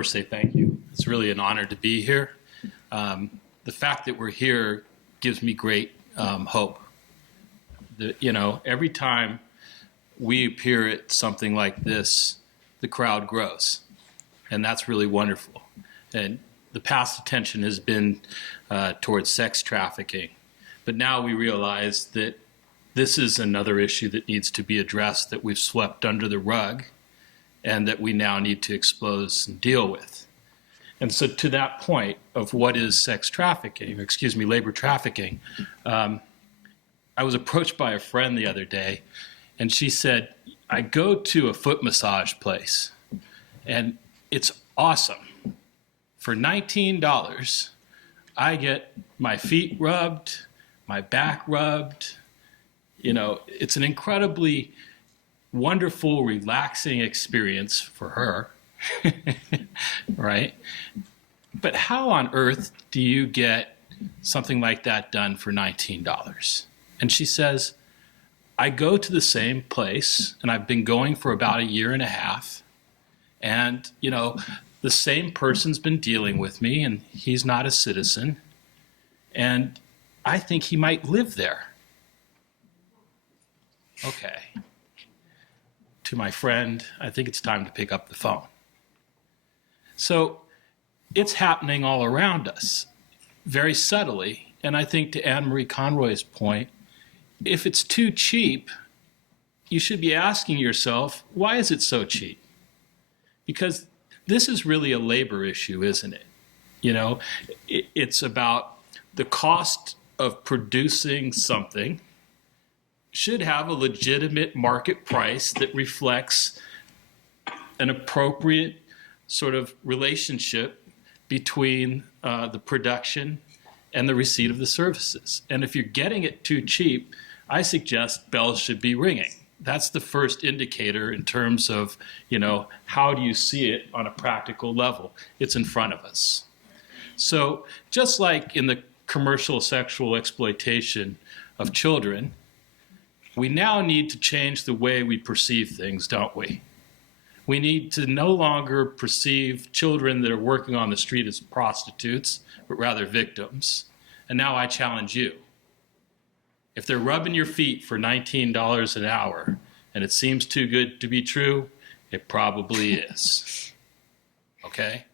first say thank you. It's really an honor to be here. The fact that we're here gives me great hope. Every time we appear at something like this, the crowd grows, and that's really wonderful. And the past attention has been towards sex trafficking, but now we realize that this is another issue that needs to be addressed, that we've swept under the rug, and that we now need to expose and deal with. And so to that point of what is labor trafficking, I was approached by a friend the other day, and she said, I go to a foot massage place, and it's awesome. For $19, I get my feet rubbed, my back rubbed. It's an incredibly wonderful, relaxing experience for her, right? But how on earth do you get something like that done for $19? And she says, I go to the same place, and I've been going for about a year and a half, and, the same person's been dealing with me, and he's not a citizen, and I think he might live there. Okay. To my friend, I think it's time to pick up the phone. So it's happening all around us, very subtly, and I think to Anmarie Conroy's point, if it's too cheap, you should be asking yourself, why is it so cheap? Because this is really a labor issue, isn't it? It's about the cost of producing something should have a legitimate market price that reflects an appropriate sort of relationship between the production and the receipt of the services. And if you're getting it too cheap, I suggest bells should be ringing. That's the first indicator in terms of, how do you see it on a practical level? It's in front of us. So just like in the commercial sexual exploitation of children, we now need to change the way we perceive things, don't we? We need to no longer perceive children that are working on the street as prostitutes, but rather victims. And now I challenge you. If they're rubbing your feet for $19 an hour and it seems too good to be true, it probably is. Okay?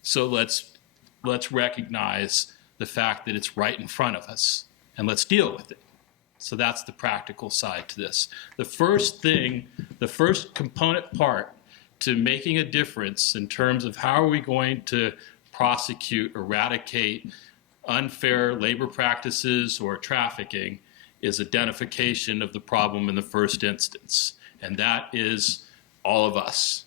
So let's recognize the fact that it's right in front of us and let's deal with it. So that's the practical side to this. The first component part to making a difference in terms of how are we going to prosecute, eradicate unfair labor practices or trafficking is identification of the problem in the first instance. And that is all of us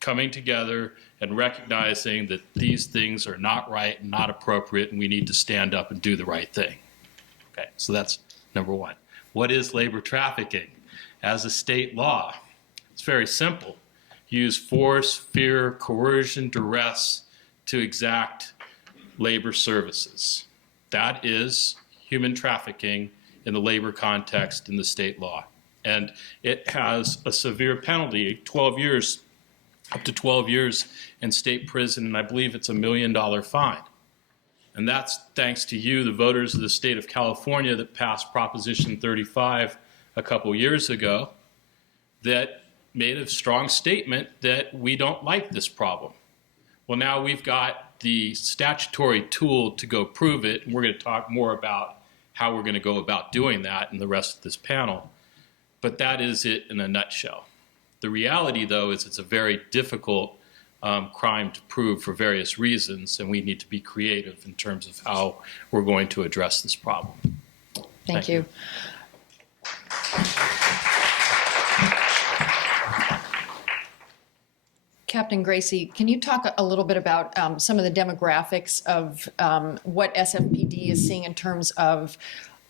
coming together and recognizing that these things are not right and not appropriate, and we need to stand up and do the right thing. Okay, so that's number one. What is labor trafficking? As a state law, it's very simple. Use force, fear, coercion, duress to exact labor services. That is human trafficking in the labor context in the state law. And it has a severe penalty, 12 years, up to 12 years in state prison, and I believe it's $1 million fine. And that's thanks to you, the voters of the state of California, that passed Proposition 35 a couple years ago that made a strong statement that we don't like this problem. Well, now we've got the statutory tool to go prove it, and we're going to talk more about how we're going to go about doing that in the rest of this panel. But that is it in a nutshell. The reality, though, is it's a very difficult crime to prove for various reasons, and we need to be creative in terms of how we're going to address this problem. Thank you. Captain Gracie, can you talk a little bit about some of the demographics of what SFPD is seeing in terms of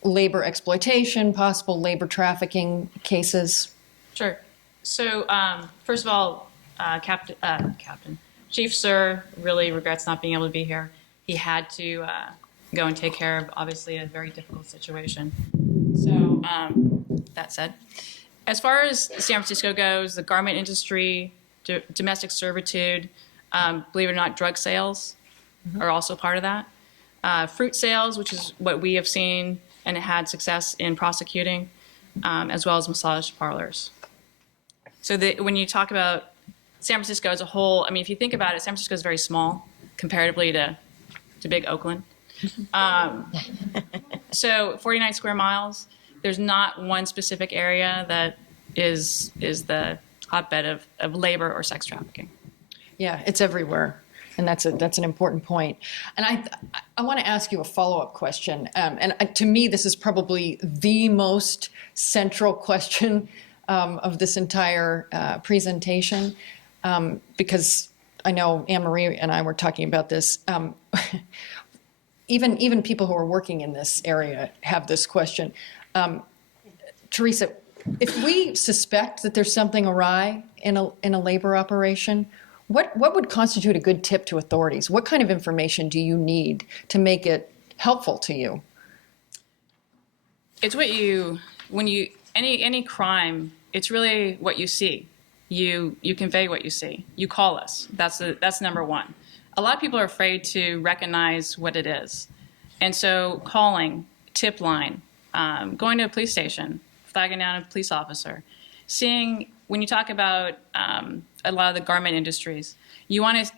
labor exploitation, possible labor trafficking cases? Sure. So first of all, Chief Sir really regrets not being able to be here. He had to go and take care of, obviously, a very difficult situation. So that said, as far as San Francisco goes, the garment industry, domestic servitude, Believe it or not, drug sales are also part of that. Fruit sales, which is what we have seen and had success in prosecuting, as well as massage parlors. So when you talk about San Francisco as a whole, I mean, if you think about it, San Francisco is very small comparatively to big Oakland. So 49 square miles, there's not one specific area that is the hotbed of labor or sex trafficking. Yeah, it's everywhere. And that's an important point. And I want to ask you a follow-up question. To me, this is probably the most central question of this entire presentation, because I know Anmarie and I were talking about this. Even people who are working in this area have this question. Teresa, if we suspect that there's something awry in a labor operation, what would constitute a good tip to authorities? What kind of information do you need to make it helpful to you? It's any crime, it's really what you see. You convey what you see. You call us. That's number one. A lot of people are afraid to recognize what it is. And so calling, tip line, going to a police station, flagging down a police officer, when you talk about a lot of the garment industries, you want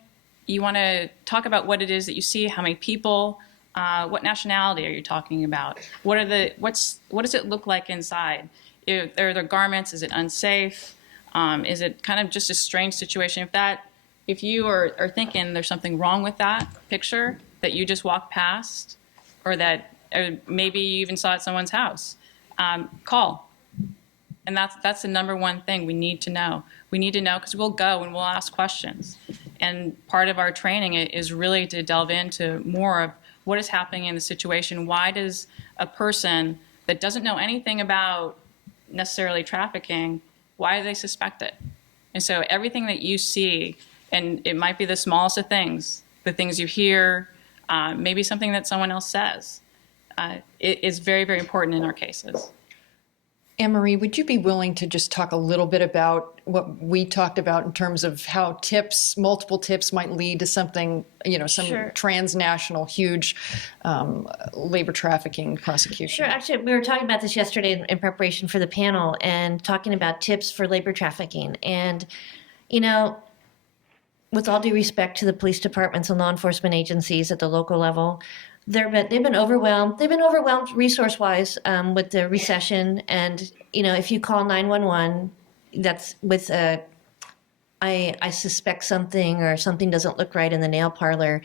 to talk about what it is that you see, how many people, what nationality are you talking about? What does it look like inside? Are there garments? Is it unsafe? Is it kind of just a strange situation? If you are thinking there's something wrong with that picture that you just walked past, or that maybe you even saw at someone's house, call. And that's the number one thing we need to know. We need to know because we'll go and we'll ask questions. And part of our training is really to delve into more of what is happening in the situation. Why does a person that doesn't know anything about necessarily trafficking, why do they suspect it? And so everything that you see, and it might be the smallest of things, the things you hear, maybe something that someone else says, it is very, very important in our cases. Anmarie, would you be willing to just talk a little bit about what we talked about in terms of how multiple tips might lead to something, some Sure. transnational, huge labor trafficking prosecution? Sure. Actually, we were talking about this yesterday in preparation for the panel and talking about tips for labor trafficking. And, with all due respect to the police departments and law enforcement agencies at the local level, they've been overwhelmed. They've been overwhelmed resource-wise with the recession. And, if you call 911, that's with I suspect something or something doesn't look right in the nail parlor,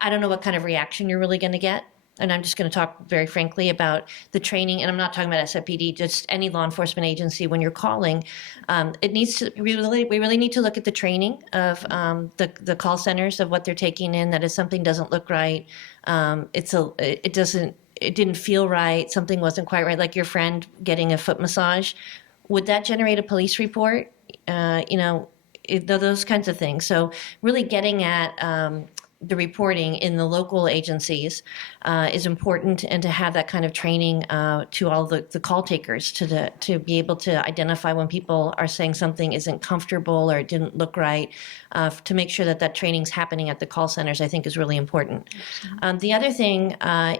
I don't know what kind of reaction you're really going to get. And I'm just going to talk very frankly about the training, and I'm not talking about SFPD, just any law enforcement agency when you're calling. We really need to look at the training of the call centers of what they're taking in. That if something doesn't look right, it didn't feel right, something wasn't quite right, like your friend getting a foot massage. Would that generate a police report? Those kinds of things. So really getting at the reporting in the local agencies is important, and to have that kind of training to all the call takers to be able to identify when people are saying something isn't comfortable or it didn't look right, to make sure that training's happening at the call centers, I think is really important. The other thing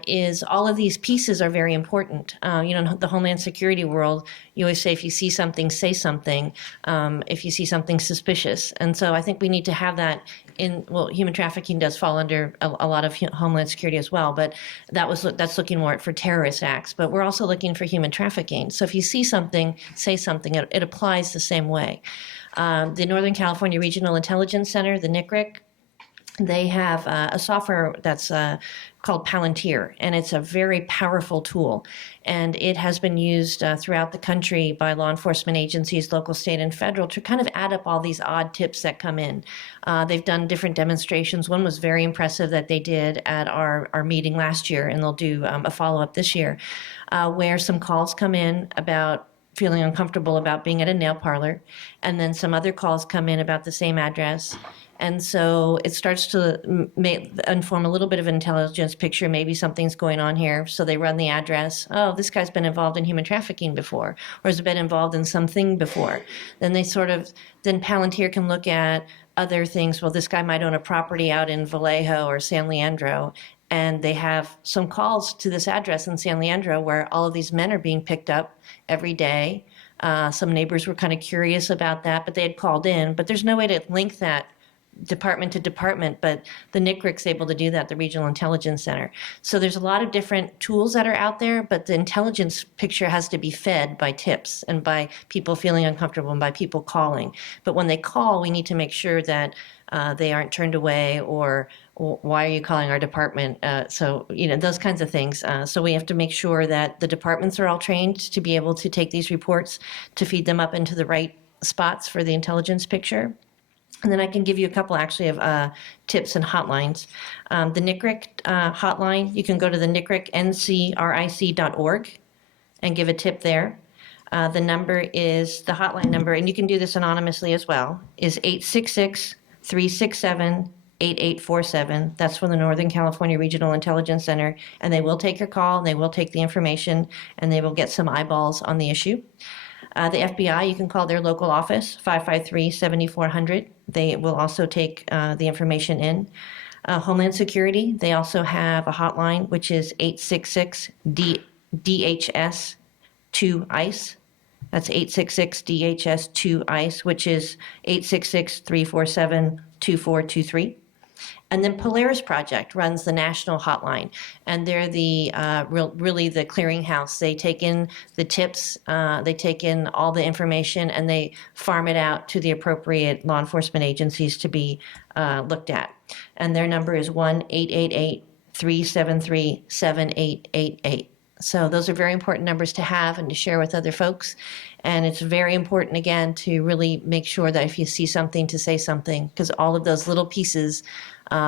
is all of these pieces are very important. In the Homeland Security world, you always say if you see something, say something, if you see something suspicious. And so I think we need to have that human trafficking does fall under a lot of Homeland Security as well, but that's looking more for terrorist acts. But we're also looking for human trafficking. So if you see something, say something. It applies the same way. The Northern California Regional Intelligence Center, the NCRIC, they have a software that's called Palantir, and it's a very powerful tool. And it has been used throughout the country by law enforcement agencies, local, state, and federal, to kind of add up all these odd tips that come in. They've done different demonstrations. One was very impressive that they did at our meeting last year, and they'll do a follow-up this year, where some calls come in about feeling uncomfortable about being at a nail parlor, and then some other calls come in about the same address. And so it starts to inform a little bit of an intelligence picture. Maybe something's going on here. So they run the address. Oh, this guy's been involved in human trafficking before, or has been involved in something before. Then then Palantir can look at other things. Well, this guy might own a property out in Vallejo or San Leandro, and they have some calls to this address in San Leandro where all of these men are being picked up every day. Some neighbors were kind of curious about that, but they had called in. But there's no way to link that department to department, but the NICRIC's able to do that, the Regional Intelligence Center. So there's a lot of different tools that are out there, but the intelligence picture has to be fed by tips and by people feeling uncomfortable and by people calling. But when they call, we need to make sure that they aren't turned away or why are you calling our department? So, those kinds of things. So we have to make sure that the departments are all trained to be able to take these reports, to feed them up into the right spots for the intelligence picture. And then I can give you a couple actually of tips and hotlines. The NCRIC hotline, you can go to the NCRIC, ncric.org, and give a tip there. The number is, the hotline number, and you can do this anonymously as well, is 866-367-8847. That's from the Northern California Regional Intelligence Center, and they will take your call, and they will take the information, and they will get some eyeballs on the issue. The FBI, you can call their local office, 553-7400. They will also take the information in. Homeland Security, they also have a hotline, which is 866-DHS-2-ICE. That's 866-DHS-2-ICE, which is 866-347-2423. And then Polaris Project runs the national hotline, and they're the really the clearinghouse. They take in the tips, they take in all the information, and they farm it out to the appropriate law enforcement agencies to be looked at. And their number is 1-888-373-7888. So those are very important numbers to have and to share with other folks. And it's very important, again, to really make sure that if you see something, to say something, because all of those little pieces,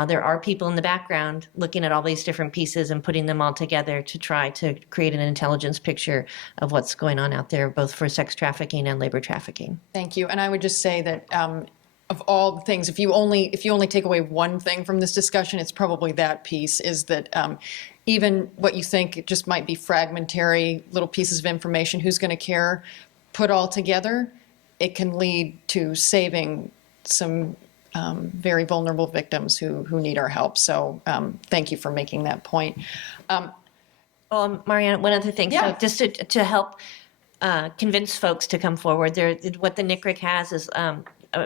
there are people in the background looking at all these different pieces and putting them all together to try to create an intelligence picture of what's going on out there, both for sex trafficking and labor trafficking. Thank you. And I would just say that of all the things, if you only take away one thing from this discussion, it's probably that piece, is that even what you think just might be fragmentary little pieces of information, who's going to care, put all together, it can lead to saving some very vulnerable victims who need our help. So thank you for making that point. Mariana, one other thing. Yeah. So just to help convince folks to come forward, what the NCRIC has is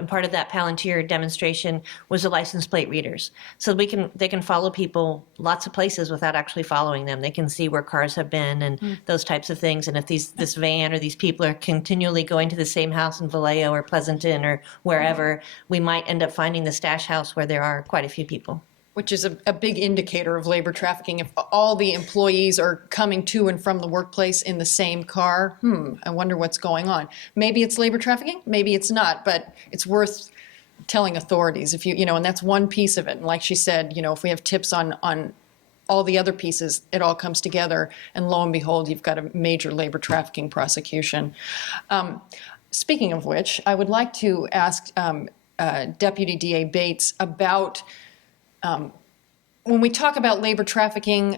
part of that Palantir demonstration was the license plate readers. So they can follow people lots of places without actually following them. They can see where cars have been and those types of things. And if this van or these people are continually going to the same house in Vallejo or Pleasanton or wherever, we might end up finding the stash house where there are quite a few people. Which is a big indicator of labor trafficking. If all the employees are coming to and from the workplace in the same car, I wonder what's going on. Maybe it's labor trafficking, maybe it's not, but it's worth telling authorities if and that's one piece of it. And like she said, if we have tips on all the other pieces, it all comes together, and lo and behold, you've got a major labor trafficking prosecution. Speaking of which, I would like to ask Deputy DA Bates about when we talk about labor trafficking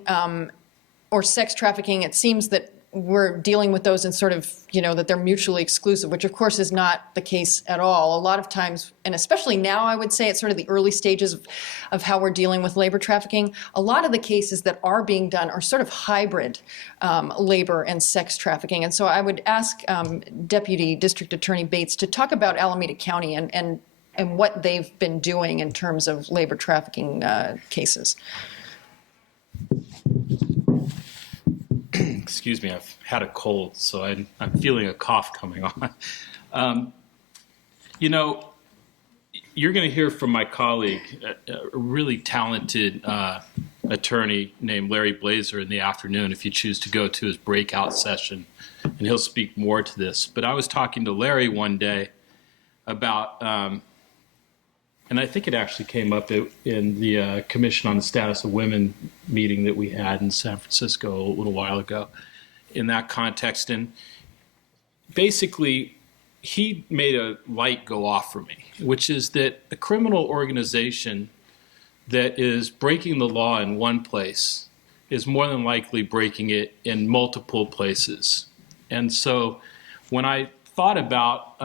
or sex trafficking, it seems that we're dealing with those in sort of, that they're mutually exclusive, which of course is not the case at all. A lot of times, and especially now, I would say it's sort of the early stages of how we're dealing with labor trafficking. A lot of the cases that are being done are sort of hybrid labor and sex trafficking. And so I would ask Deputy District Attorney Bates to talk about Alameda County and what they've been doing in terms of labor trafficking cases. Excuse me, I've had a cold, so I'm feeling a cough coming on. You're going to hear from my colleague, a really talented attorney named Larry Blazer in the afternoon if you choose to go to his breakout session, and he'll speak more to this. But I was talking to Larry one day about and I think it actually came up in the Commission on the Status of Women meeting that we had in San Francisco a little while ago in that context. And basically, he made a light go off for me, which is that a criminal organization that is breaking the law in one place is more than likely breaking it in multiple places. And so when I thought about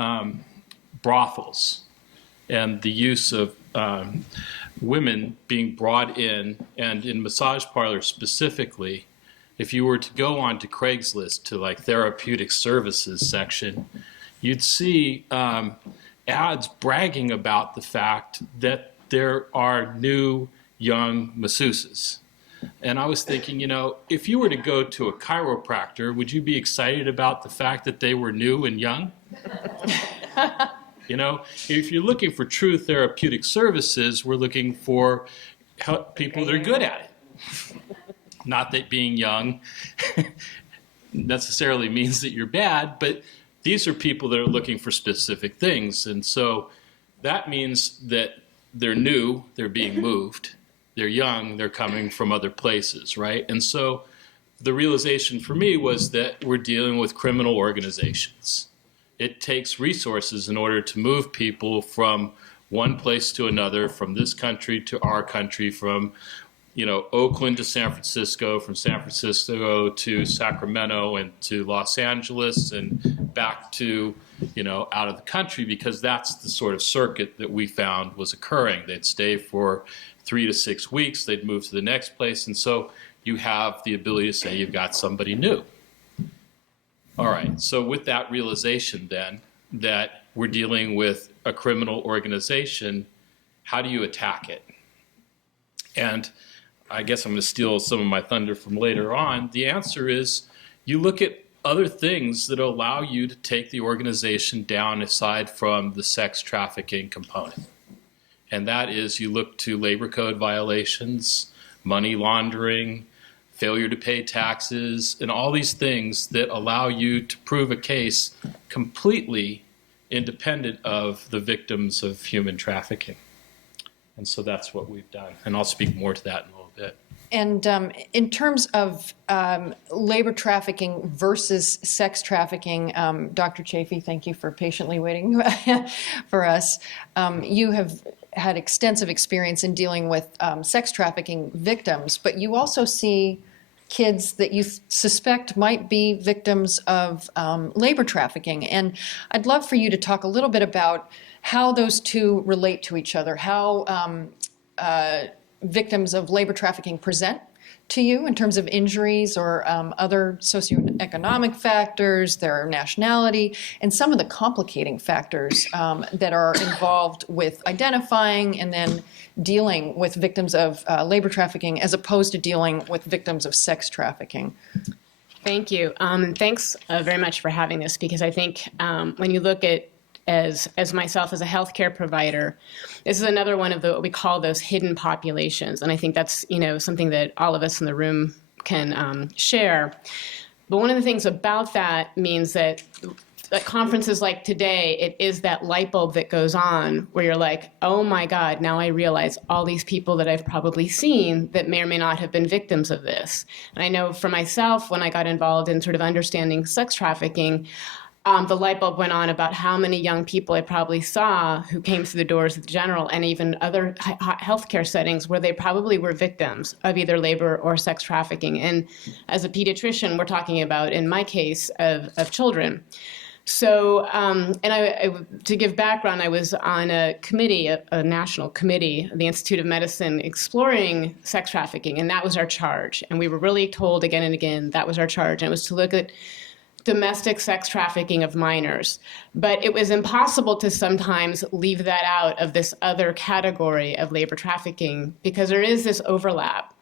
brothels, and the use of women being brought in, and in massage parlors specifically, if you were to go on to Craigslist to like therapeutic services section, you'd see ads bragging about the fact that there are new young masseuses. And I was thinking, you know, if you were to go to a chiropractor, would you be excited about the fact that they were new and young? You know, if you're looking for true therapeutic services, we're looking for people that are good at it. Not that being young necessarily means that you're bad, but these are people that are looking for specific things. And so that means that they're new, they're being moved, they're young, they're coming from other places, right? And so the realization for me was that we're dealing with criminal organizations. It takes resources in order to move people from one place to another, from this country to our country, from Oakland to San Francisco, from San Francisco to Sacramento and to Los Angeles and back to, out of the country, because that's the sort of circuit that we found was occurring. They'd stay for 3 to 6 weeks, they'd move to the next place, and so you have the ability to say you've got somebody new. All right, so with that realization then, that we're dealing with a criminal organization, how do you attack it? And I guess I'm going to steal some of my thunder from later on. The answer is you look at other things that allow you to take the organization down aside from the sex trafficking component. And that is you look to labor code violations, money laundering, failure to pay taxes, and all these things that allow you to prove a case completely independent of the victims of human trafficking. And so that's what we've done. And I'll speak more to that in a little bit. And in terms of labor trafficking versus sex trafficking, Dr. Chaffe, thank you for patiently waiting for us. You have had extensive experience in dealing with sex trafficking victims, but you also see kids that you suspect might be victims of labor trafficking. And I'd love for you to talk a little bit about how those two relate to each other, how victims of labor trafficking present to you in terms of injuries or other socioeconomic factors, their nationality, and some of the complicating factors that are involved with identifying and then dealing with victims of labor trafficking as opposed to dealing with victims of sex trafficking. Thank you. Thanks very much for having this, because I think when you look at as myself as a healthcare provider, this is another one of what we call those hidden populations. And I think that's, something that all of us in the room can share. But one of the things about that means that at conferences like today, it is that light bulb that goes on where you're like, oh my God, now I realize all these people that I've probably seen that may or may not have been victims of this. And I know for myself, when I got involved in sort of understanding sex trafficking, the light bulb went on about how many young people I probably saw who came through the doors of the general and even other healthcare settings where they probably were victims of either labor or sex trafficking. And as a pediatrician, we're talking about, in my case, of children. So, to give background, I was on a committee, a national committee, the Institute of Medicine, exploring sex trafficking, and that was our charge. And we were really told again and again that was our charge, and it was to look at domestic sex trafficking of minors. But it was impossible to sometimes leave that out of this other category of labor trafficking because there is this overlap.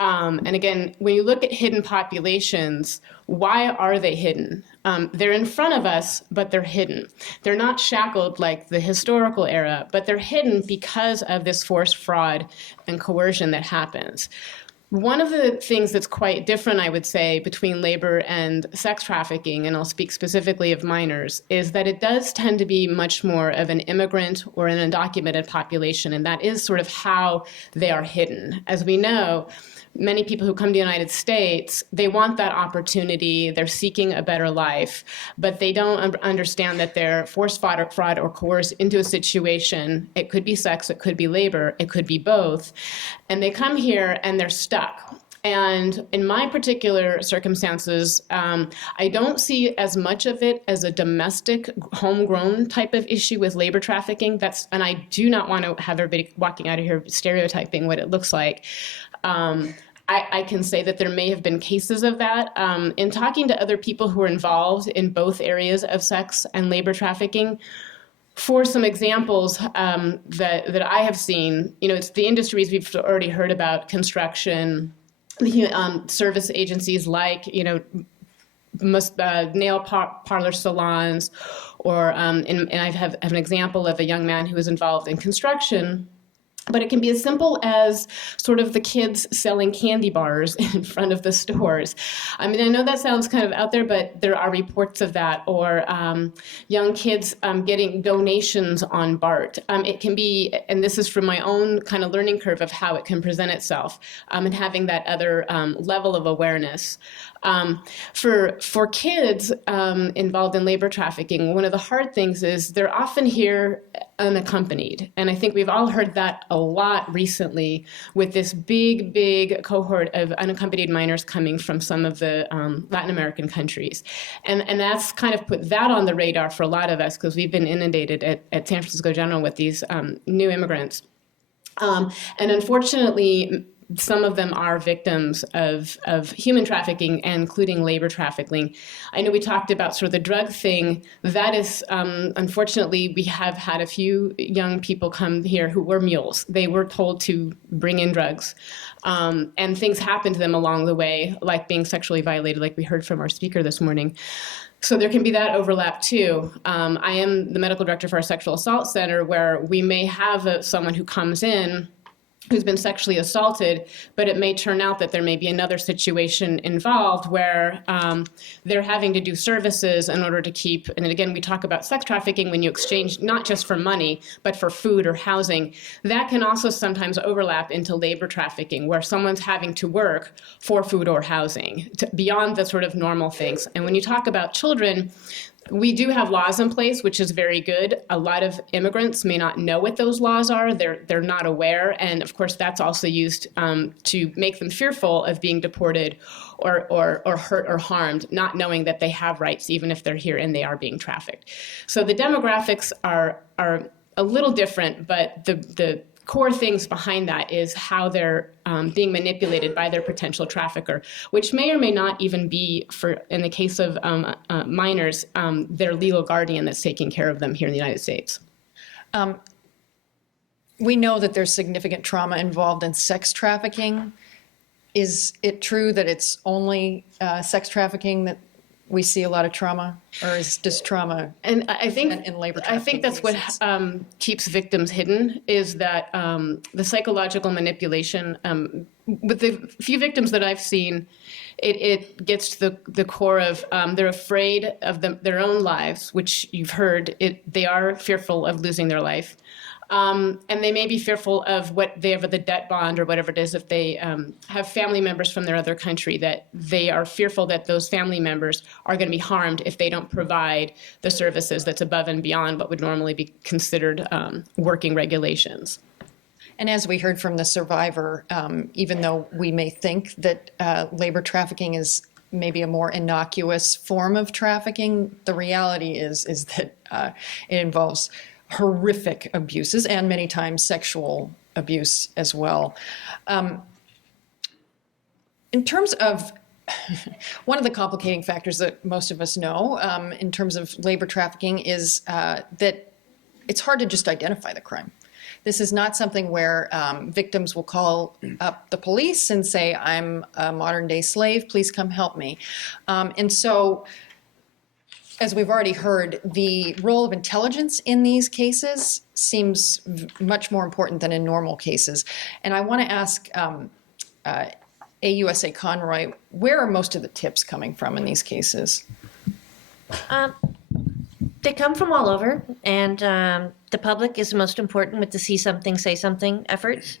And again, when you look at hidden populations, why are they hidden? They're in front of us, but they're hidden. They're not shackled like the historical era, but they're hidden because of this forced fraud and coercion that happens. One of the things that's quite different, I would say, between labor and sex trafficking, and I'll speak specifically of minors, is that it does tend to be much more of an immigrant or an undocumented population, and that is sort of how they are hidden. As we know, many people who come to the United States, they want that opportunity, they're seeking a better life, but they don't understand that they're forced fraud or coerced into a situation. It could be sex, it could be labor, it could be both. And they come here and they're stuck. And in my particular circumstances, I don't see as much of it as a domestic, homegrown type of issue with labor trafficking. And I do not want to have everybody walking out of here stereotyping what it looks like. I can say that there may have been cases of that. In talking to other people who are involved in both areas of sex and labor trafficking, for some examples that I have seen, it's the industries we've already heard about: construction, service agencies like nail parlor salons, or and I have an example of a young man who was involved in construction. But it can be as simple as sort of the kids selling candy bars in front of the stores. I mean, I know that sounds kind of out there, but there are reports of that. Or young kids getting donations on BART. It can be, and this is from my own kind of learning curve of how it can present itself, and having that other level of awareness. For kids involved in labor trafficking, one of the hard things is they're often here unaccompanied. And I think we've all heard that a lot recently with this big cohort of unaccompanied minors coming from some of the Latin American countries. And that's kind of put that on the radar for a lot of us, because we've been inundated at San Francisco General with these new immigrants. And unfortunately, some of them are victims of human trafficking, including labor trafficking. I know we talked about sort of the drug thing. That is, unfortunately, we have had a few young people come here who were mules. They were told to bring in drugs. And things happened to them along the way, like being sexually violated, like we heard from our speaker this morning. So there can be that overlap too. I am the medical director for our sexual assault center, where we may have someone who comes in who's been sexually assaulted, but it may turn out that there may be another situation involved where they're having to do services in order to keep, and again, we talk about sex trafficking when you exchange not just for money, but for food or housing. That can also sometimes overlap into labor trafficking, where someone's having to work for food or housing, beyond the sort of normal things. And when you talk about children, we do have laws in place, which is very good. A lot of immigrants may not know what those laws are. They're not aware. And of course, that's also used to make them fearful of being deported or hurt or harmed, not knowing that they have rights, even if they're here and they are being trafficked. So the demographics are a little different, but the core things behind that is how they're being manipulated by their potential trafficker, which may or may not even be, in the case of minors, their legal guardian that's taking care of them here in the United States. We know that there's significant trauma involved in sex trafficking. Is it true that it's only sex trafficking that we see a lot of trauma, or is just trauma and I think in labor I think that's cases? what keeps victims hidden, is that the psychological manipulation. With the few victims that I've seen, it gets to the core of they're afraid of their own lives, which you've heard. They are fearful of losing their life. And they may be fearful of what they have, the debt bond or whatever it is, if they have family members from their other country, that they are fearful that those family members are going to be harmed if they don't provide the services that's above and beyond what would normally be considered working regulations. And as we heard from the survivor, even though we may think that labor trafficking is maybe a more innocuous form of trafficking, the reality is that it involves horrific abuses and many times sexual abuse as well. In terms of one of the complicating factors that most of us know in terms of labor trafficking is that it's hard to just identify the crime. This is not something where victims will call up the police and say, I'm a modern day slave, please come help me. And so, as we've already heard, the role of intelligence in these cases seems much more important than in normal cases. And I want to ask AUSA Conroy, where are most of the tips coming from in these cases? They come from all over, and the public is most important with the See Something, Say Something efforts.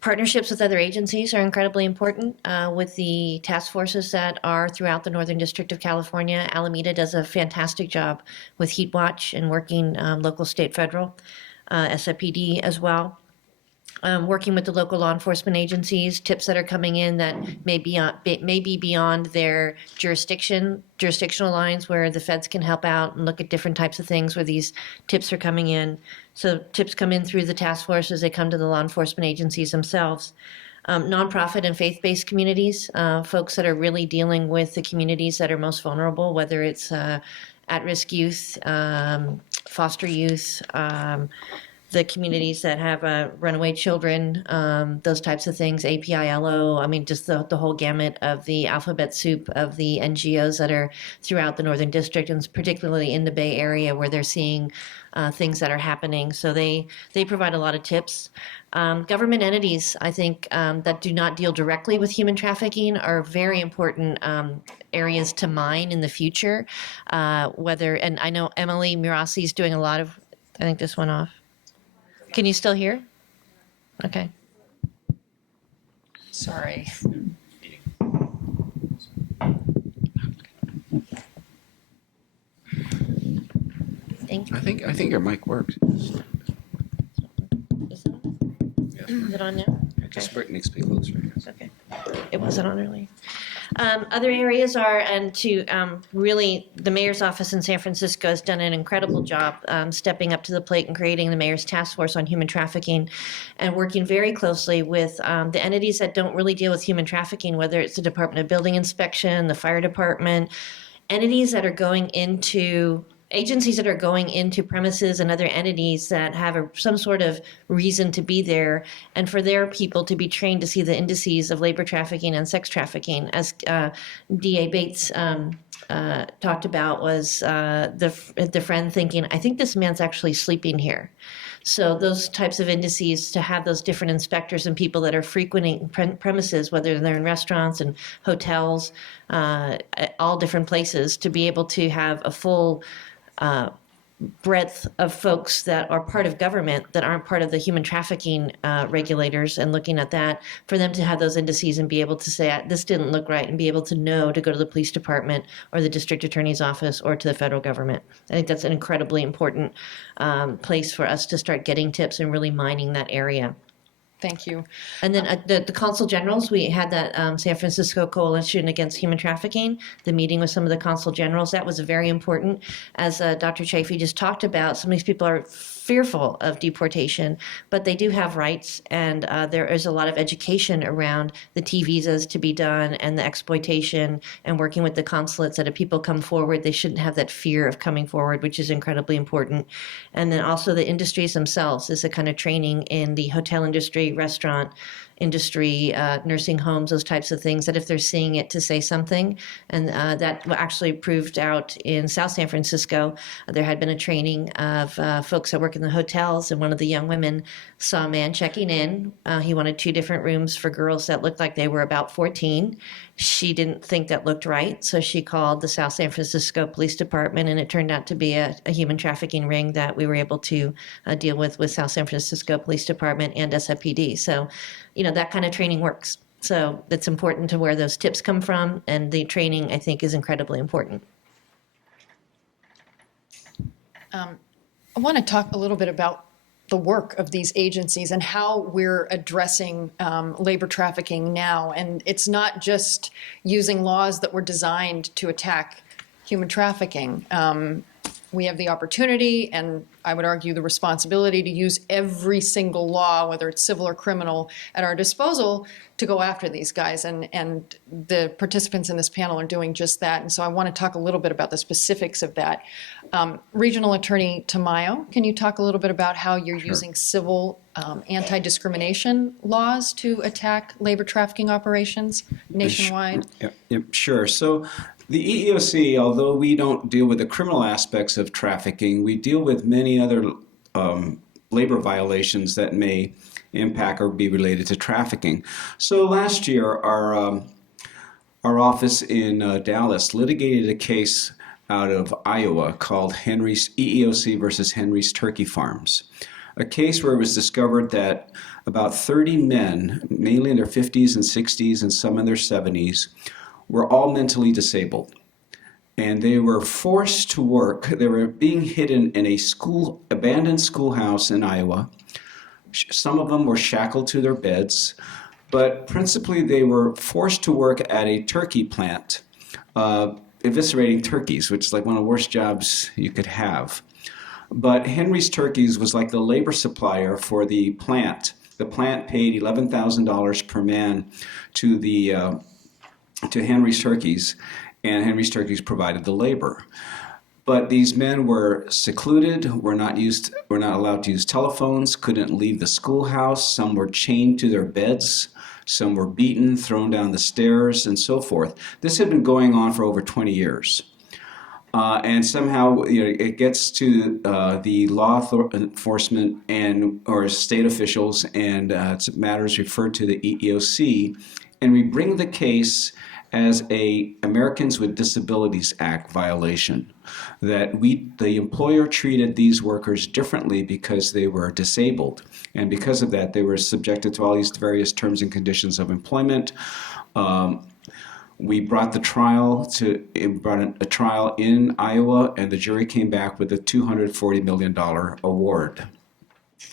Partnerships with other agencies are incredibly important with the task forces that are throughout the Northern District of California. Alameda does a fantastic job with Heat Watch and working local, state, federal, SFPD as well. working with the local law enforcement agencies, tips that are coming in that may be beyond their jurisdictional lines, where the feds can help out and look at different types of things where these tips are coming in. So tips come in through the task force as they come to the law enforcement agencies themselves. Nonprofit and faith-based communities, folks that are really dealing with the communities that are most vulnerable, whether it's at-risk youth, foster youth, the communities that have runaway children, those types of things, APILO, I mean, just the whole gamut of the alphabet soup of the NGOs that are throughout the Northern District, and particularly in the Bay Area where they're seeing things that are happening. So they provide a lot of tips. Government entities, I think, that do not deal directly with human trafficking are very important areas to mine in the future. And I know Emly Murasi is doing a lot of, I think this went off. Can you still hear? Okay. Sorry. Thank you. I think your mic works. Is it on now? Just needs to be closer. Okay. It wasn't on earlier. Other areas are, and to really, the mayor's office in San Francisco has done an incredible job stepping up to the plate and creating the mayor's task force on human trafficking and working very closely with the entities that don't really deal with human trafficking, whether it's the Department of Building Inspection, the fire department, entities that are going into agencies that are going into premises and other entities that have some sort of reason to be there, and for their people to be trained to see the indices of labor trafficking and sex trafficking. As DA Bates talked about, was the friend thinking, I think this man's actually sleeping here. So those types of indices, to have those different inspectors and people that are frequenting premises, whether they're in restaurants and hotels, all different places, to be able to have a full breadth of folks that are part of government that aren't part of the human trafficking regulators, and looking at that, for them to have those indices and be able to say, this didn't look right, and be able to know to go to the police department or the district attorney's office or to the federal government. I think that's an incredibly important place for us to start getting tips and really mining that area. Thank you. And then the consul generals, we had that San Francisco Coalition Against Human Trafficking, the meeting with some of the consul generals. That was very important. As Dr. Chaffe just talked about, some of these people are fearful of deportation, but they do have rights, and there is a lot of education around the T visas to be done and the exploitation, and working with the consulates that if people come forward, they shouldn't have that fear of coming forward, which is incredibly important. And then also the industries themselves is a kind of training in the hotel industry, restaurant industry, nursing homes, those types of things, that if they're seeing it, to say something. And that actually proved out in South San Francisco. There had been a training of folks that work in the hotels, and one of the young women saw a man checking in. He wanted 2 different rooms for girls that looked like they were about 14. She didn't think that looked right, so she called the South San Francisco Police Department, and it turned out to be a human trafficking ring that we were able to deal with South San Francisco Police Department and SFPD. So, that kind of training works. So it's important to where those tips come from, and the training, I think, is incredibly important. I want to talk a little bit about the work of these agencies and how we're addressing labor trafficking now. And it's not just using laws that were designed to attack human trafficking. We have the opportunity, and I would argue the responsibility, to use every single law, whether it's civil or criminal, at our disposal to go after these guys. And the participants in this panel are doing just that. And so I want to talk a little bit about the specifics of that. Regional Attorney Tamayo, can you talk a little bit about how you're using civil anti-discrimination laws to attack labor trafficking operations nationwide? Yep, sure. So the EEOC, although we don't deal with the criminal aspects of trafficking, we deal with many other labor violations that may impact or be related to trafficking. So last year, our office in Dallas litigated a case out of Iowa called Henry's EEOC versus Henry's Turkey Farms, a case where it was discovered that about 30 men, mainly in their 50s and 60s and some in their 70s, were all mentally disabled. And they were forced to work. They were being hidden in a abandoned schoolhouse in Iowa, Some of them were shackled to their beds, but principally they were forced to work at a turkey plant, eviscerating turkeys, which is like one of the worst jobs you could have. But Henry's Turkeys was like the labor supplier for the plant. The plant paid $11,000 per man to Henry's Turkeys, and Henry's Turkeys provided the labor. But these men were secluded, were not allowed to use telephones, couldn't leave the schoolhouse. Some were chained to their beds. Some were beaten, thrown down the stairs, and so forth. This had been going on for over 20 years. And somehow it gets to the law enforcement or state officials, and matters referred to the EEOC, and we bring the case as a Americans with Disabilities Act violation, that the employer treated these workers differently because they were disabled, and because of that they were subjected to all these various terms and conditions of employment. We brought a trial in Iowa, and the jury came back with a $240 million award.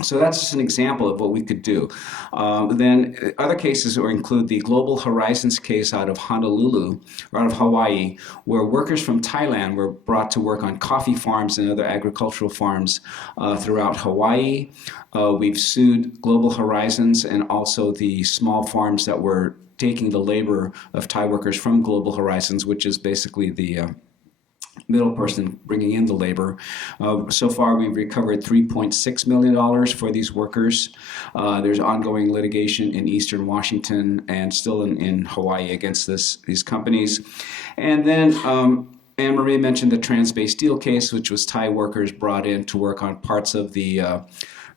So that's just an example of what we could do. Then other cases include the Global Horizons case out of Honolulu, or out of Hawaii, where workers from Thailand were brought to work on coffee farms and other agricultural farms throughout Hawaii. We've sued Global Horizons and also the small farms that were taking the labor of Thai workers from Global Horizons, which is basically the middle person bringing in the labor. So far, we've recovered $3.6 million for these workers. There's ongoing litigation in Eastern Washington and still in Hawaii against these companies. And then Anmarie mentioned the Trans-Bay Steel case, which was Thai workers brought in to work on parts of the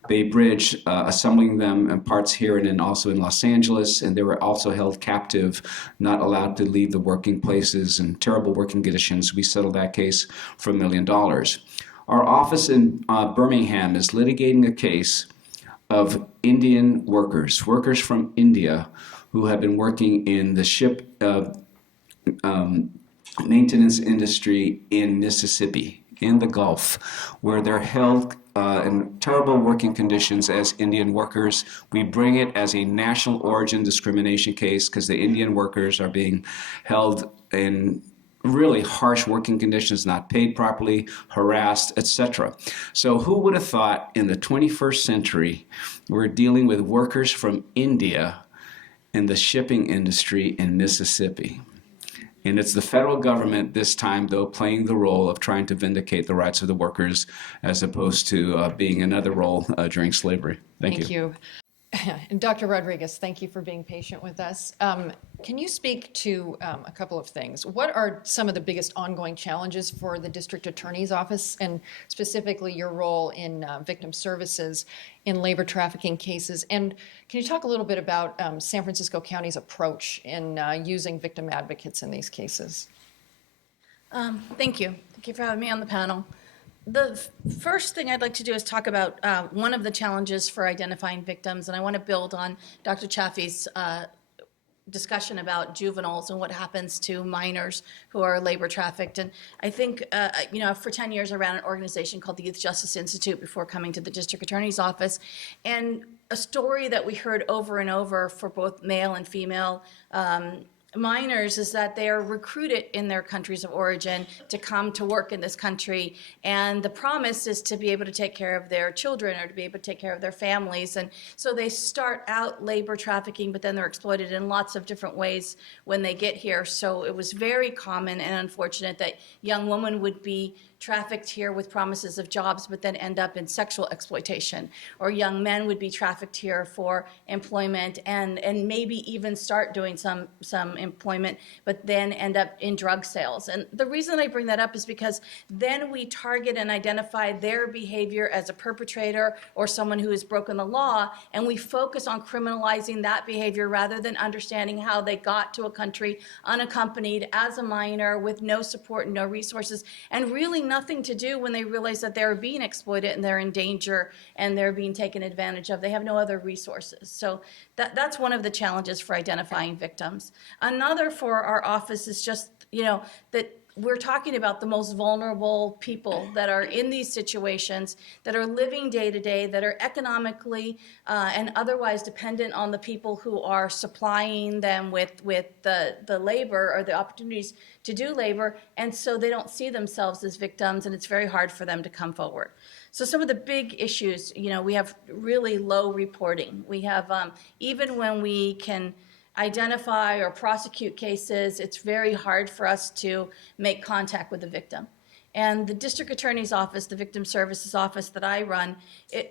Bay Bridge, assembling them in parts here and then also in Los Angeles, and they were also held captive, not allowed to leave the working places, and terrible working conditions. We settled that case for $1 million. Our office in Birmingham is litigating a case of Indian workers from India who have been working in the ship maintenance industry in Mississippi, in the Gulf, where they're held in terrible working conditions as Indian workers. We bring it as a national origin discrimination case because the Indian workers are being held in really harsh working conditions, not paid properly, harassed, etc. So who would have thought in the 21st century we're dealing with workers from India in the shipping industry in Mississippi? And it's the federal government this time, though, playing the role of trying to vindicate the rights of the workers as opposed to being another role during slavery. Thank you. And Dr. Rodriguez, thank you for being patient with us. Can you speak to a couple of things? What are some of the biggest ongoing challenges for the District Attorney's Office, and specifically your role in victim services in labor trafficking cases? And can you talk a little bit about San Francisco County's approach in using victim advocates in these cases? Thank you. Thank you for having me on the panel. The first thing I'd like to do is talk about one of the challenges for identifying victims, and I want to build on Dr. Chaffe's discussion about juveniles and what happens to minors who are labor trafficked. And I think, for 10 years I ran an organization called the Youth Justice Institute before coming to the District Attorney's Office. And a story that we heard over and over for both male and female minors is that they are recruited in their countries of origin to come to work in this country, and the promise is to be able to take care of their children or to be able to take care of their families. And so they start out labor trafficking, but then they're exploited in lots of different ways when they get here. So it was very common and unfortunate that young women would be trafficked here with promises of jobs but then end up in sexual exploitation, or young men would be trafficked here for employment and maybe even start doing some employment but then end up in drug sales. And the reason I bring that up is because then we target and identify their behavior as a perpetrator or someone who has broken the law, and we focus on criminalizing that behavior rather than understanding how they got to a country unaccompanied as a minor with no support and no resources, and really nothing to do when they realize that they're being exploited and they're in danger and they're being taken advantage of. They have no other resources. So that's one of the challenges for identifying victims. Another for our office is just, that we're talking about the most vulnerable people that are in these situations, that are living day to day, that are economically and otherwise dependent on the people who are supplying them with the labor or the opportunities to do labor, and so they don't see themselves as victims, and it's very hard for them to come forward. So some of the big issues, we have really low reporting. We have, even when we can identify or prosecute cases, it's very hard for us to make contact with the victim. And the district attorney's office, the victim services office that I run,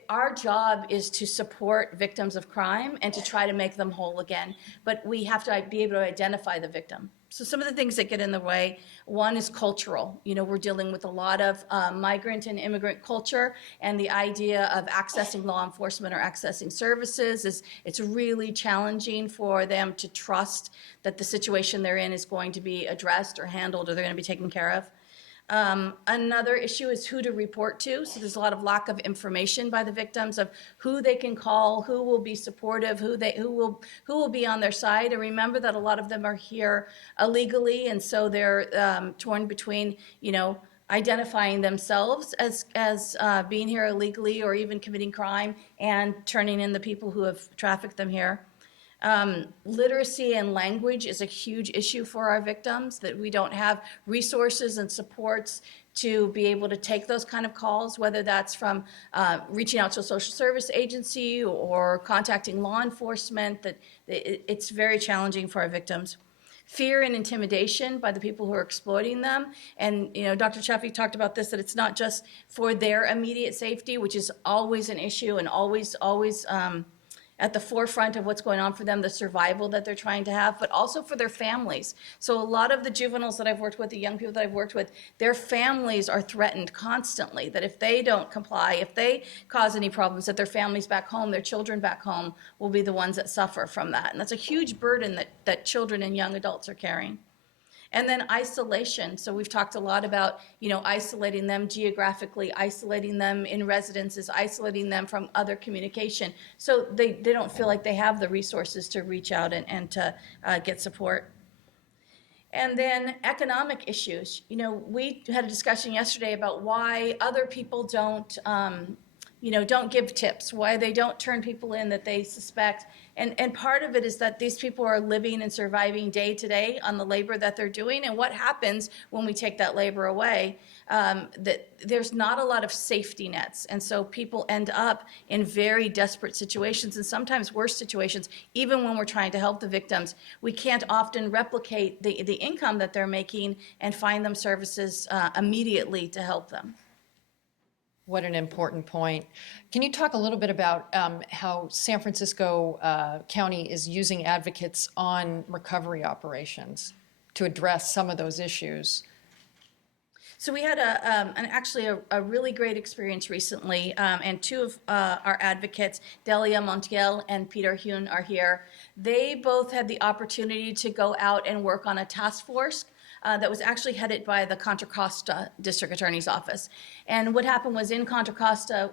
our job is to support victims of crime and to try to make them whole again. But we have to be able to identify the victim. So some of the things that get in the way, one is cultural. We're dealing with a lot of migrant and immigrant culture, and the idea of accessing law enforcement or accessing services it's really challenging for them to trust that the situation they're in is going to be addressed or handled or they're going to be taken care of. Another issue is who to report to. So there's a lot of lack of information by the victims of who they can call, who will be supportive, who will be on their side. And remember that a lot of them are here illegally, and so they're torn between, identifying themselves as being here illegally or even committing crime and turning in the people who have trafficked them here. Literacy and language is a huge issue for our victims, that we don't have resources and supports to be able to take those kind of calls, whether that's from reaching out to a social service agency or contacting law enforcement. That it's very challenging for our victims. Fear and intimidation by the people who are exploiting them. And, Dr. Chaffe talked about this, that it's not just for their immediate safety, which is always an issue and always at the forefront of what's going on for them, the survival that they're trying to have, but also for their families. So a lot of the juveniles that I've worked with, the young people that I've worked with, their families are threatened constantly, that if they don't comply, if they cause any problems, that their families back home, their children back home will be the ones that suffer from that. And that's a huge burden that children and young adults are carrying. And then isolation. So we've talked a lot about, isolating them geographically, isolating them in residences, isolating them from other communication. So they don't feel like they have the resources to reach out and to get support. And then economic issues. We had a discussion yesterday about why other people don't give tips, why they don't turn people in that they suspect. And part of it is that these people are living and surviving day to day on the labor that they're doing. And what happens when we take that labor away, that there's not a lot of safety nets. And so people end up in very desperate situations, and sometimes worse situations. Even when we're trying to help the victims, we can't often replicate the income that they're making and find them services immediately to help them. What an important point. Can you talk a little bit about how San Francisco County is using advocates on recovery operations to address some of those issues? So we had actually a really great experience recently, and two of our advocates, Delia Montiel and Peter Hune, are here. They both had the opportunity to go out and work on a task force that was actually headed by the Contra Costa District Attorney's Office. And what happened was in Contra Costa,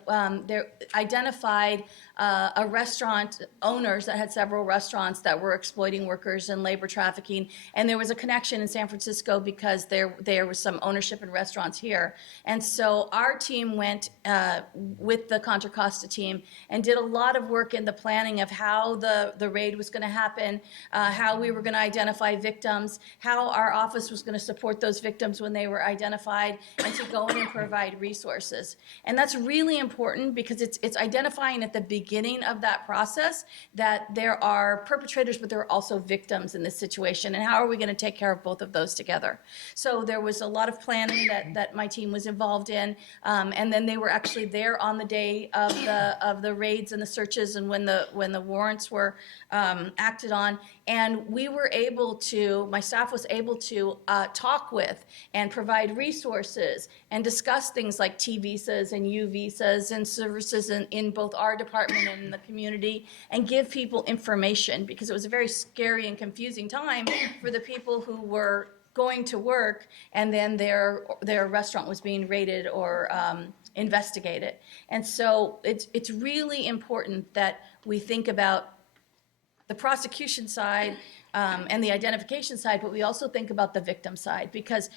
they identified a restaurant owners that had several restaurants that were exploiting workers and labor trafficking. And there was a connection in San Francisco because there was some ownership in restaurants here. And so our team went with the Contra Costa team and did a lot of work in the planning of how the raid was going to happen, how we were going to identify victims, how our office was going to support those victims when they were identified, and to go in and provide resources. And that's really important because it's identifying at the beginning of that process that there are perpetrators, but there are also victims in this situation. And how are we going to take care of both of those together? So there was a lot of planning that my team was involved in. And then they were actually there on the day of the raids and the searches and when the warrants were acted on. And we were able to, my staff was able to talk with and provide resources and discuss things like T visas and U visas and services in both our department and in the community, and give people information, because it was a very scary and confusing time for the people who were going to work and then their restaurant was being raided or investigated. And so it's really important that we think about the prosecution side, and the identification side, but we also think about the victim side because,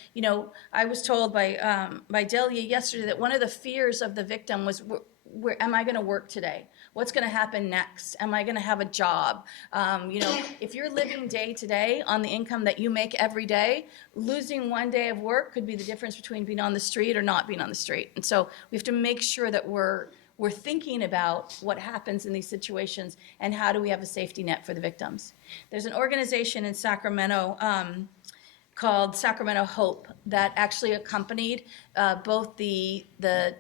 I was told by Delia yesterday that one of the fears of the victim was, where am I going to work today? What's going to happen next? Am I going to have a job? If you're living day to day on the income that you make every day, losing one day of work could be the difference between being on the street or not being on the street. And so we have to make sure that we're thinking about what happens in these situations and how do we have a safety net for the victims. There's an organization in Sacramento called Sacramento Hope that actually accompanied both the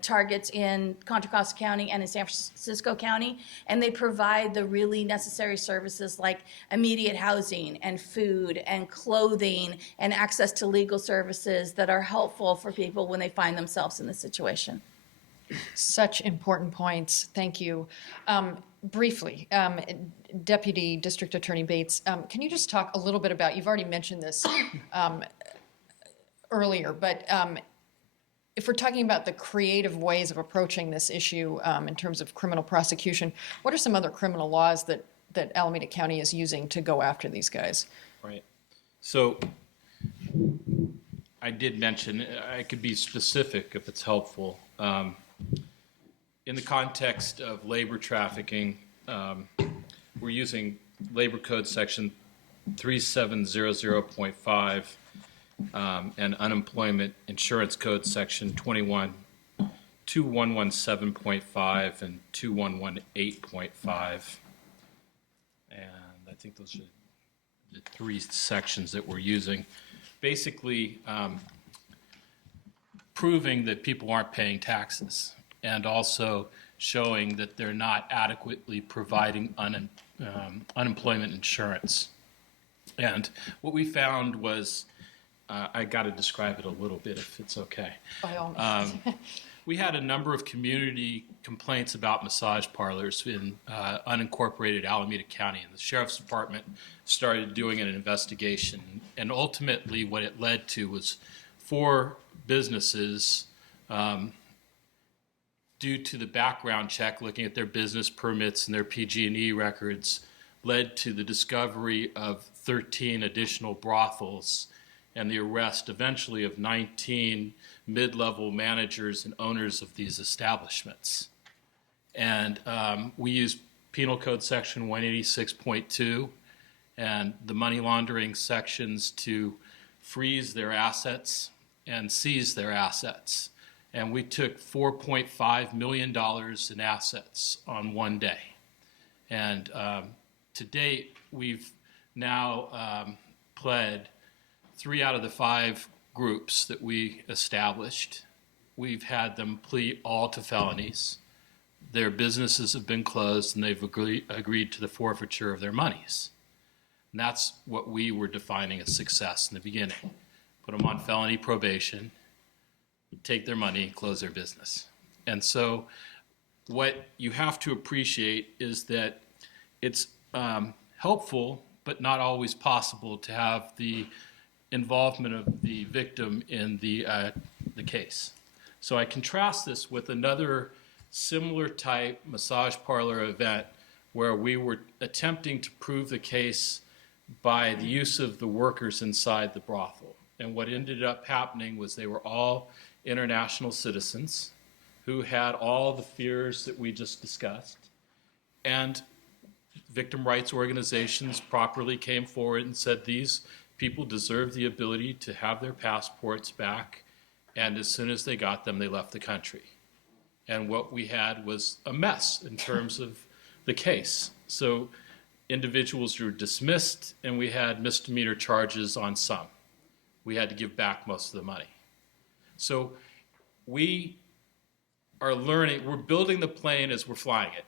targets in Contra Costa County and in San Francisco County, and they provide the really necessary services like immediate housing and food and clothing and access to legal services that are helpful for people when they find themselves in this situation. Such important points. Thank you. Briefly, Deputy District Attorney Bates, can you just talk a little bit about, you've already mentioned this earlier, but if we're talking about the creative ways of approaching this issue in terms of criminal prosecution, what are some other criminal laws that Alameda County is using to go after these guys? Right. So I did mention, I could be specific if it's helpful. In the context of labor trafficking, we're using Labor Code Section 3700.5 and Unemployment Insurance Code Section 2117.5 and 2118.5. And I think those are the three sections that we're using. Basically, proving that people aren't paying taxes and also showing that they're not adequately providing unemployment insurance. And what we found was, I got to describe it a little bit if it's okay. By all means. We had a number of community complaints about massage parlors in unincorporated Alameda County, and the Sheriff's Department started doing an investigation. And ultimately what it led to was 4 businesses, due to the background check, looking at their business permits and their PG&E records, led to the discovery of 13 additional brothels and the arrest eventually of 19 mid-level managers and owners of these establishments. And we used Penal Code Section 186.2 and the money laundering sections to freeze their assets and seize their assets. And we took $4.5 million in assets on one day. And to date, we've now pled 3 out of the 5 groups that we established. We've had them plead all to felonies. Their businesses have been closed, and they've agreed to the forfeiture of their monies. And that's what we were defining as success in the beginning. Put them on felony probation, take their money, close their business. And so what you have to appreciate is that it's helpful, but not always possible to have the involvement of the victim in the case. So I contrast this with another similar type massage parlor event where we were attempting to prove the case by the use of the workers inside the brothel. And what ended up happening was they were all international citizens who had all the fears that we just discussed. And victim rights organizations properly came forward and said these people deserve the ability to have their passports back, and as soon as they got them, they left the country. And what we had was a mess in terms of the case. So individuals were dismissed, and we had misdemeanor charges on some. We had to give back most of the money. So we are learning, we're building the plane as we're flying it.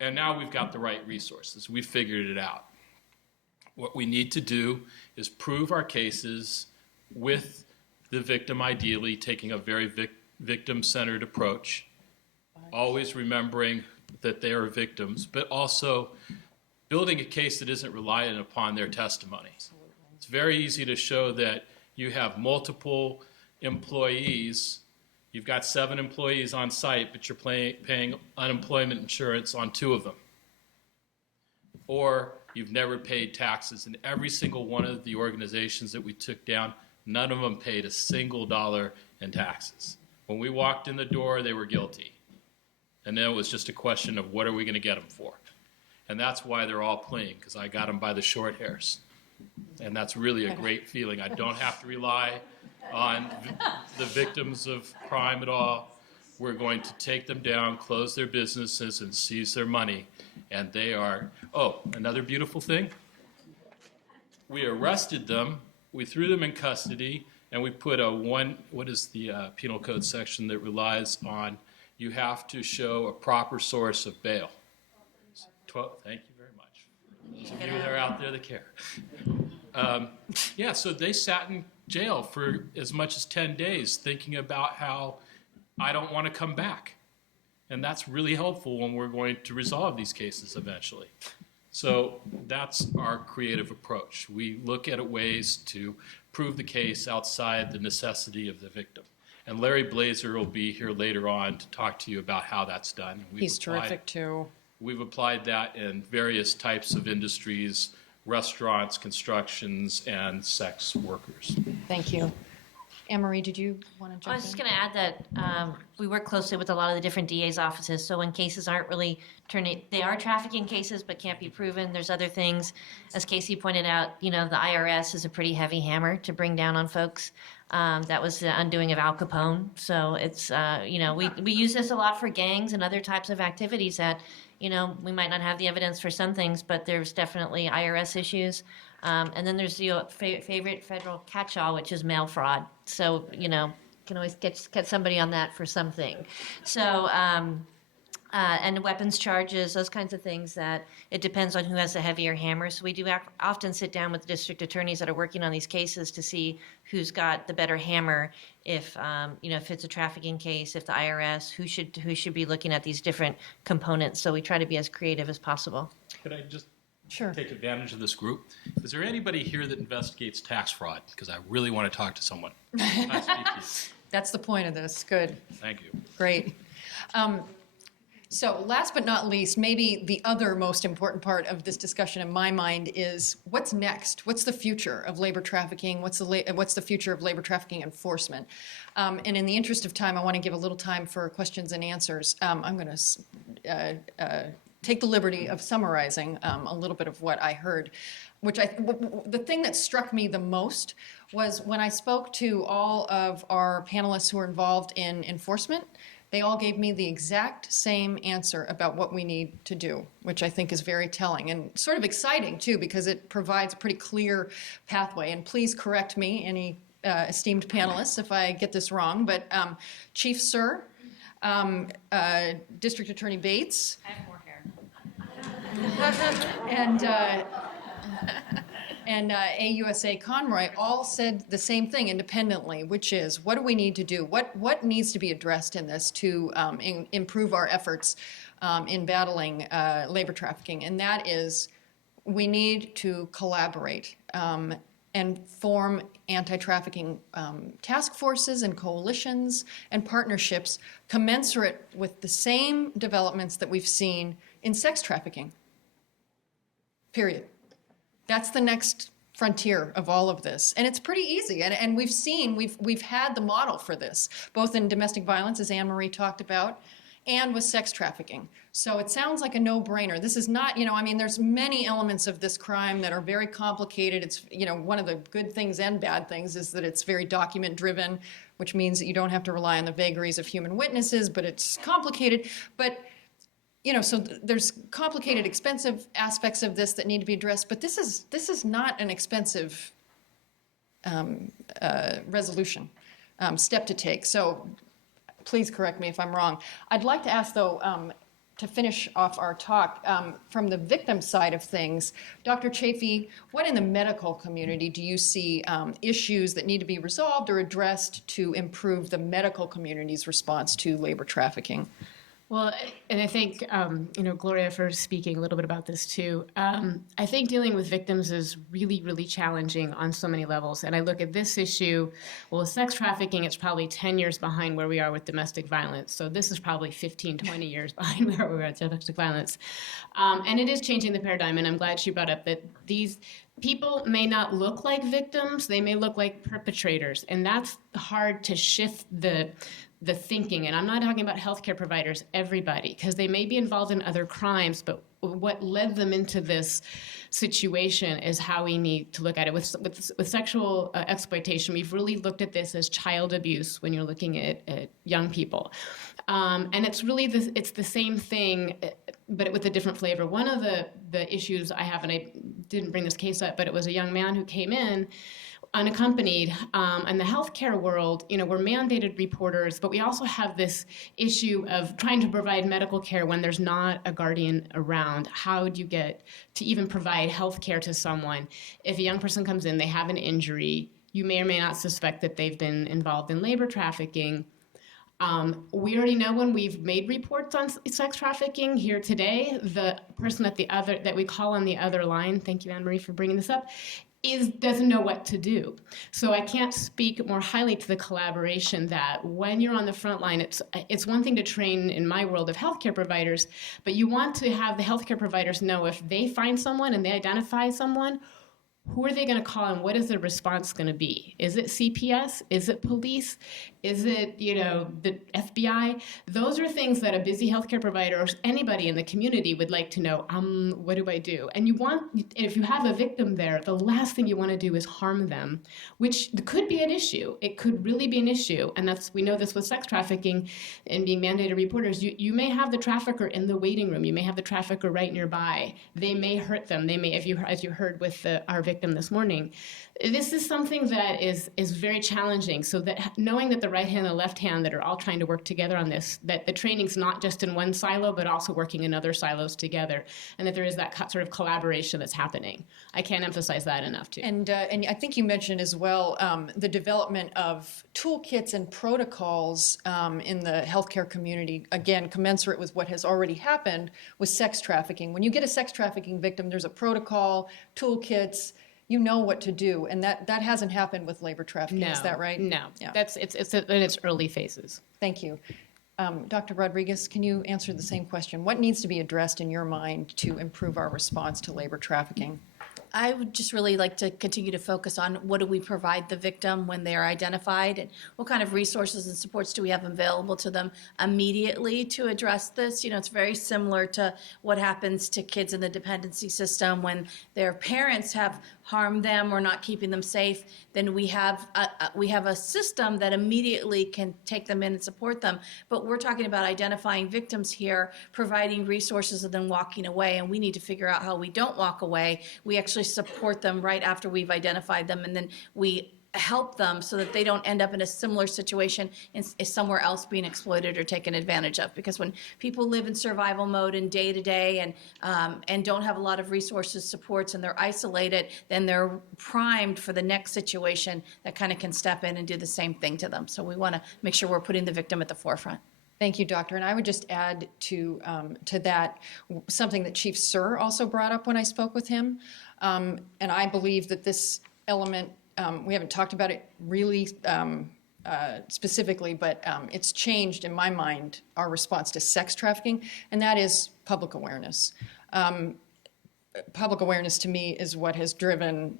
And now we've got the right resources. We figured it out. What we need to do is prove our cases with the victim, ideally taking a very victim-centered approach, always remembering that they are victims, but also building a case that isn't reliant upon their testimony. It's very easy to show that you have multiple employees. You've got 7 employees on site, but you're paying unemployment insurance on 2 of them. or you've never paid taxes. And every single one of the organizations that we took down, none of them paid a single dollar in taxes. When we walked in the door, they were guilty. And then it was just a question of what are we going to get them for? And that's why they're all playing, because I got them by the short hairs. And that's really a great feeling. I don't have to rely on the victims of crime at all. We're going to take them down, close their businesses, and seize their money. And they are, oh, another beautiful thing. We arrested them, we threw them in custody, and we put what is the penal code section that relies on, you have to show a proper source of bail. Thank you very much. Those of you that are out there that care. Yeah, so they sat in jail for as much as 10 days thinking about how I don't want to come back. And that's really helpful when we're going to resolve these cases eventually. So that's our creative approach. We look at ways to prove the case outside the necessity of the victim. And Larry Blazer will be here later on to talk to you about how that's done. He's terrific too. We've applied that in various types of industries, restaurants, constructions, and sex workers. Thank you. Anmarie, did you want to jump in? I was just going to add that we work closely with a lot of the different DA's offices. So when cases aren't really they are trafficking cases but can't be proven. There's other things. As Casey pointed out, the IRS is a pretty heavy hammer to bring down on folks. That was the undoing of Al Capone. So it's, we use this a lot for gangs and other types of activities that, we might not have the evidence for some things, but there's definitely IRS issues. And then there's the favorite federal catch-all, which is mail fraud. So, can always get somebody on that for something. So, and weapons charges, those kinds of things that it depends on who has the heavier hammer. So we do often sit down with district attorneys that are working on these cases to see who's got the better hammer. If if it's a trafficking case, if the IRS, who should be looking at these different components. So we try to be as creative as possible. Could I just Sure. take advantage of this group? Is there anybody here that investigates tax fraud? Because I really want to talk to someone. Can I speak to you? That's the point of this. Good. Thank you. Great. So last but not least, maybe the other most important part of this discussion in my mind is what's next? What's the future of labor trafficking? What's the future of labor trafficking enforcement? And in the interest of time, I want to give a little time for questions and answers. I'm going to take the liberty of summarizing a little bit of what I heard, the thing that struck me the most was when I spoke to all of our panelists who are involved in enforcement. They all gave me the exact same answer about what we need to do, which I think is very telling and sort of exciting, too, because it provides a pretty clear pathway. And please correct me, any esteemed panelists, if I get this wrong. But Chief Sir, District Attorney Bates. I have more hair. And AUSA Conroy all said the same thing independently, which is, what do we need to do? What needs to be addressed in this to improve our efforts in battling labor trafficking? And that is, we need to collaborate and form anti-trafficking task forces and coalitions and partnerships commensurate with the same developments that we've seen in sex trafficking. Period. That's the next frontier of all of this. And it's pretty easy. And we've had the model for this, both in domestic violence, as Anmarie talked about, and with sex trafficking. So it sounds like a no-brainer. This is not, there's many elements of this crime that are very complicated. It's, one of the good things and bad things is that it's very document-driven, which means that you don't have to rely on the vagaries of human witnesses, but it's complicated. But so there's complicated, expensive aspects of this that need to be addressed, but this is not an expensive resolution, step to take. So please correct me if I'm wrong. I'd like to ask, though, to finish off our talk, from the victim side of things, Dr. Chaffe, what in the medical community do you see issues that need to be resolved or addressed to improve the medical community's response to labor trafficking? Well, and I think, Gloria, for speaking a little bit about this too. I think dealing with victims is really, really challenging on so many levels. And I look at this issue, well, with sex trafficking, it's probably 10 years behind where we are with domestic violence. So this is probably 15, 20 years behind where we are with domestic violence. And it is changing the paradigm. And I'm glad she brought up that these people may not look like victims, they may look like perpetrators. And that's hard to shift the thinking. And I'm not talking about healthcare providers, everybody, because they may be involved in other crimes, but what led them into this situation is how we need to look at it. With sexual exploitation, we've really looked at this as child abuse when you're looking at young people. And it's really it's the same thing, but with a different flavor. One of the issues I have, and I didn't bring this case up, but it was a young man who came in unaccompanied. In the healthcare world, we're mandated reporters, but we also have this issue of trying to provide medical care when there's not a guardian around. How do you get to even provide health care to someone? If a young person comes in, they have an injury, you may or may not suspect that they've been involved in labor trafficking. We already know when we've made reports on sex trafficking here today, the person that we call on the other line, thank you, Anmarie, for bringing this up, doesn't know what to do. So I can't speak more highly to the collaboration that when you're on the front line, it's one thing to train in my world of healthcare providers, but you want to have the healthcare providers know if they find someone and they identify someone, who are they going to call and what is the response going to be? Is it CPS? Is it police? Is it, the FBI? Those are things that a busy healthcare provider or anybody in the community would like to know, what do I do? And if you have a victim there, the last thing you want to do is harm them, which could be an issue. It could really be an issue. And we know this with sex trafficking and being mandated reporters. You may have the trafficker in the waiting room. You may have the trafficker right nearby. They may hurt them. They may, as you heard with our victim this morning. This is something that is very challenging. So that knowing that the right hand and the left hand that are all trying to work together on this, that the training's not just in one silo, but also working in other silos together, and that there is that sort of collaboration that's happening. I can't emphasize that enough, too. And I think you mentioned as well the development of toolkits and protocols in the healthcare community, again, commensurate with what has already happened with sex trafficking. When you get a sex trafficking victim, there's a protocol, toolkits, you know what to do, and that hasn't happened with labor trafficking. Is that right? No, yeah. It's in its early phases. Thank you. Dr. Rodriguez, can you answer the same question? What needs to be addressed in your mind to improve our response to labor trafficking? I would just really like to continue to focus on what do we provide the victim when they are identified, and what kind of resources and supports do we have available to them immediately to address this. It's very similar to what happens to kids in the dependency system when their parents have harmed them or not keeping them safe. Then we have a system that immediately can take them in and support them. But we're talking about identifying victims here, providing resources, and then walking away. And we need to figure out how we don't walk away. We actually support them right after we've identified them, and then we help them so that they don't end up in a similar situation somewhere else being exploited or taken advantage of. Because when people live in survival mode and day to day and don't have a lot of resources, supports, and they're isolated, then they're primed for the next situation that kind of can step in and do the same thing to them. So we want to make sure we're putting the victim at the forefront. Thank you, Doctor. And I would just add to that something that Chief Sir also brought up when I spoke with him. And I believe that this element, we haven't talked about it really specifically, but it's changed in my mind our response to sex trafficking, and that is public awareness. Public awareness to me is what has driven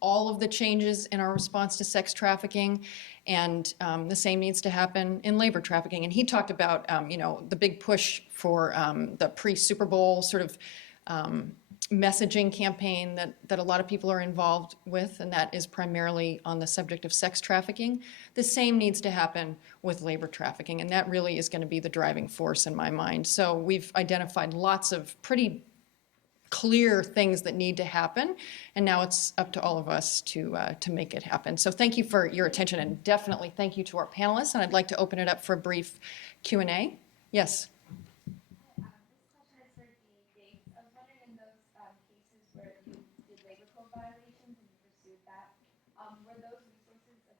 all of the changes in our response to sex trafficking, and the same needs to happen in labor trafficking. And he talked about the big push for the pre-Super Bowl sort of messaging campaign that a lot of people are involved with, and that is primarily on the subject of sex trafficking. The same needs to happen with labor trafficking, and that really is going to be the driving force in my mind. So we've identified lots of pretty clear things that need to happen, and now it's up to all of us to make it happen. So thank you for your attention, and definitely thank you to our panelists, and I'd like to open it up for a brief Q&A. Yes?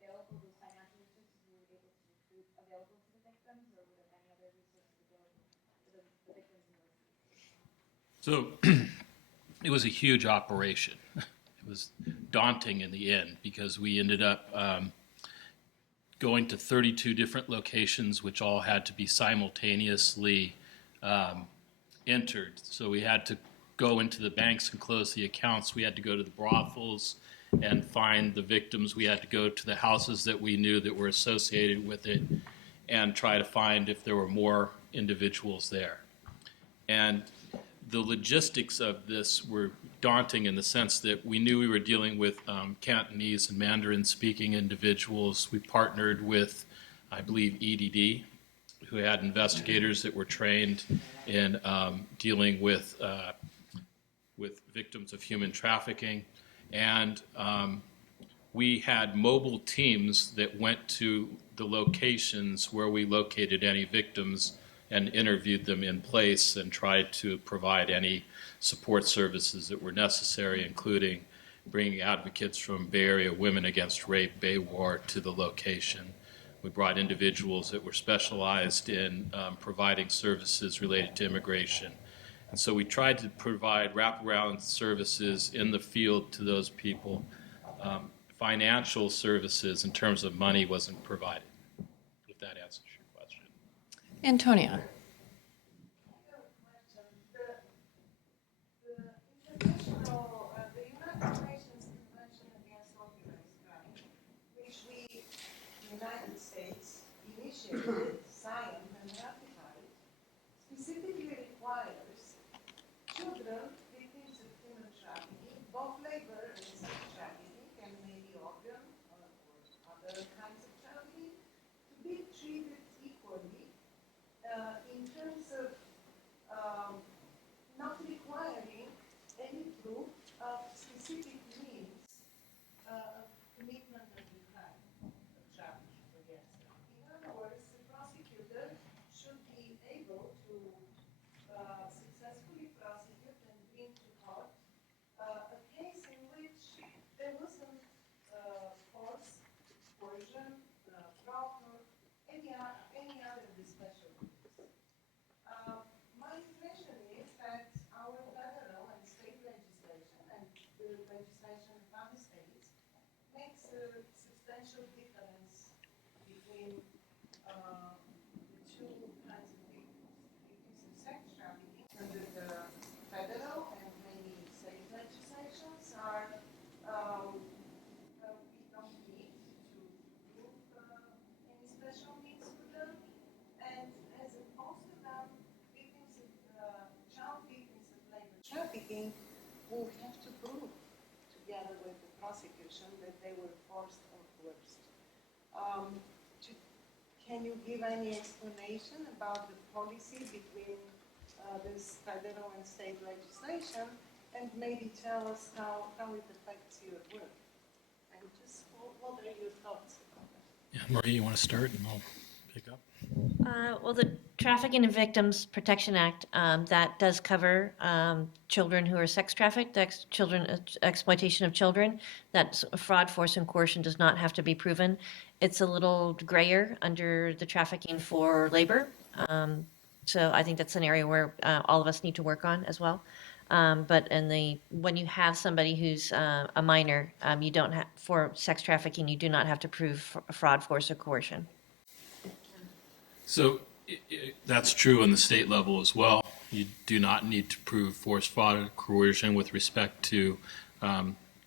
Available, those financial resources we were able to recruit available to the victims, or were there any other resources available? So it was a huge operation. It was daunting in the end because we ended up going to 32 different locations, which all had to be simultaneously entered. So we had to go into the banks and close the accounts. We had to go to the brothels and find the victims. We had to go to the houses that we knew that were associated with it and try to find if there were more individuals there. And the logistics of this were daunting in the sense that we knew we were dealing with Cantonese and Mandarin-speaking individuals. We partnered with, I believe, EDD, who had investigators that were trained in dealing with victims of human trafficking. And we had mobile teams that went to the locations where we located any victims and interviewed them in place and tried to provide any support services that were necessary, including bringing advocates from Bay Area Women Against Rape, BAYWAR, to the location. We brought individuals that were specialized in providing services related to immigration. And so we tried to provide wraparound services in the field to those people. Financial services in terms of money wasn't provided, if that answers your question. Antonia. The United Nations Convention Against Organized Crime, which we, United States, initiated, signed, and ratified, specifically requires children victims of human trafficking, both labor and sex trafficking, and maybe organ or other kinds of trafficking, to be treated equally in terms of not requiring any proof of specific means of commitment of the crime of trafficking against them. In other words, the prosecutor should be able to successfully prosecute and bring to court a case in which there wasn't force, coercion, fraud, or any other of the special rules. My impression is that our federal and state legislation and the legislation of other states makes a substantial difference between the two kinds of victims. Victims of sex trafficking under the federal and many state legislations are we don't need to prove any special needs for them, and as opposed to them, victims of child victims of labor trafficking will have to prove, together with the prosecution, that they were forced or coerced. Can you give any explanation about the policy between this federal and state legislation, and maybe tell us how it affects your work? And just what are your thoughts about that? Yeah, Marie, you want to start and I'll pick up? Well, the Trafficking and Victims Protection Act, that does cover children who are sex trafficked, exploitation of children. That fraud, force, and coercion does not have to be proven. It's a little grayer under the trafficking for labor. So I think that's an area where all of us need to work on as well. But when you have somebody who's a minor, you don't have, for sex trafficking, you do not have to prove fraud, force, or coercion. So that's true on the state level as well. You do not need to prove force, fraud, or coercion with respect to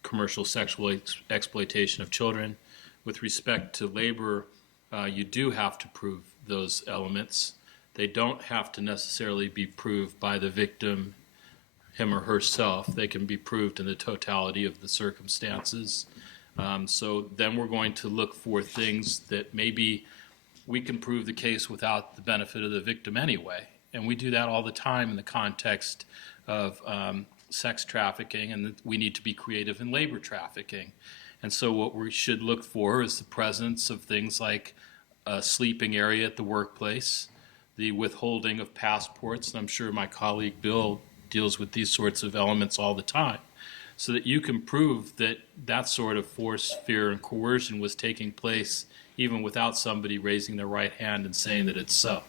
commercial sexual exploitation of children. With respect to labor, you do have to prove those elements. They don't have to necessarily be proved by the victim, him or herself. They can be proved in the totality of the circumstances. So then we're going to look for things that maybe we can prove the case without the benefit of the victim anyway. And we do that all the time in the context of sex trafficking, and we need to be creative in labor trafficking. And so what we should look for is the presence of things like a sleeping area at the workplace, the withholding of passports, and I'm sure my colleague Bill deals with these sorts of elements all the time, so that you can prove that that sort of force, fear, and coercion was taking place even without somebody raising their right hand and saying that it's so.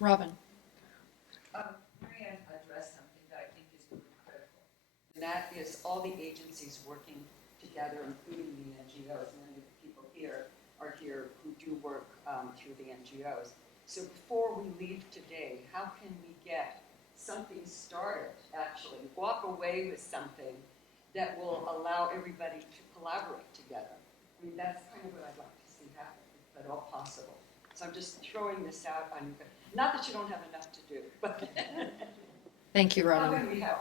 Robin. And that is all the agencies working together, including the NGOs. Many of the people here are here who do work through the NGOs. So before we leave today, how can we get something started, actually, walk away with something that will allow everybody to collaborate together? I mean, that's kind of what I'd like to see happen, if at all possible. So I'm just throwing this out on you. Not that you don't have enough to do, but Thank you, how Robin. can we help?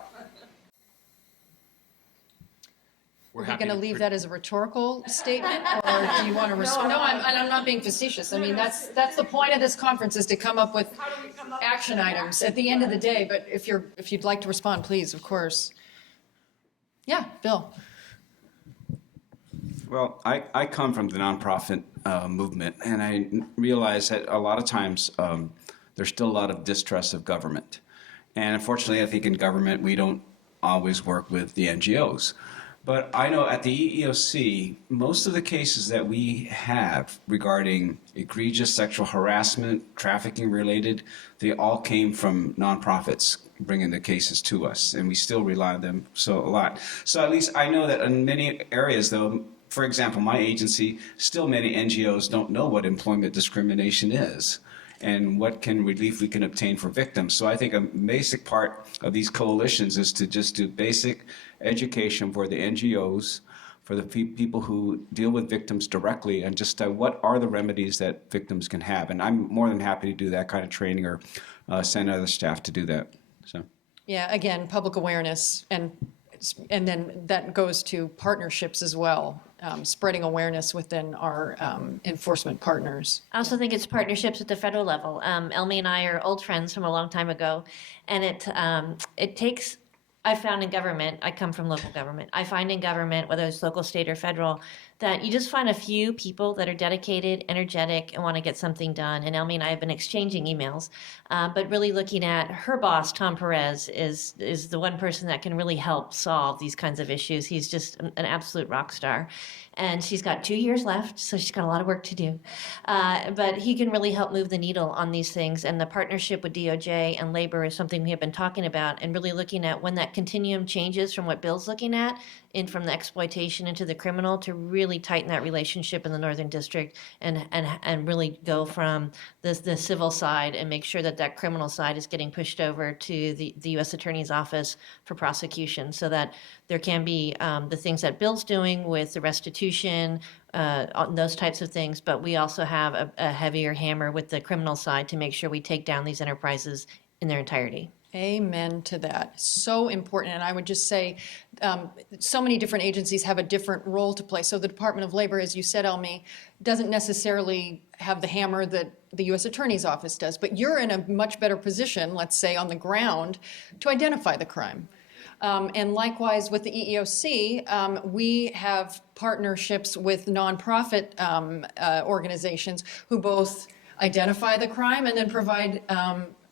Are we going to leave that as a rhetorical statement, or do you want to respond? No, I'm not being facetious. I mean, that's the point of this conference, is to come up with action items at the end of the day. But if you'd like to respond, please, of course. Yeah, Bill. Well, I come from the nonprofit movement, and I realize that a lot of times there's still a lot of distrust of government. And unfortunately, I think in government we don't always work with the NGOs. But I know at the EEOC, most of the cases that we have regarding egregious sexual harassment, trafficking related, they all came from nonprofits bringing the cases to us, and we still rely on them a lot. So at least I know that in many areas, though, for example, my agency, still many NGOs don't know what employment discrimination is and what relief we can obtain for victims. So I think a basic part of these coalitions is to just do basic education for the NGOs, for the people who deal with victims directly, and just what are the remedies that victims can have. And I'm more than happy to do that kind of training, or send other staff to do that. So. Yeah, again, public awareness, and then that goes to partnerships as well, spreading awareness within our enforcement partners. I also think it's partnerships at the federal level. Emly and I are old friends from a long time ago, and it takes. I found in government, I come from local government, I find in government, whether it's local, state, or federal, that you just find a few people that are dedicated, energetic, and want to get something done. And Emly and I have been exchanging emails, but really looking at her boss, Tom Perez, is the one person that can really help solve these kinds of issues. He's just an absolute rock star. And she's got 2 years left, so she's got a lot of work to do. But he can really help move the needle on these things. And the partnership with DOJ and labor is something we have been talking about, and really looking at when that continuum changes from what Bill's looking at, from the exploitation into the criminal, to really tighten that relationship in the Northern District, and really go from the civil side and make sure that criminal side is getting pushed over to the U.S. Attorney's Office for prosecution, so that there can be the things that Bill's doing with the restitution, those types of things, but we also have a heavier hammer with the criminal side to make sure we take down these enterprises in their entirety. Amen to that. So important. And I would just say so many different agencies have a different role to play. So the Department of Labor, as you said, Emly, doesn't necessarily have the hammer that the U.S. Attorney's Office does, but you're in a much better position, let's say, on the ground to identify the crime. And likewise with the EEOC, we have partnerships with nonprofit organizations who both identify the crime and then provide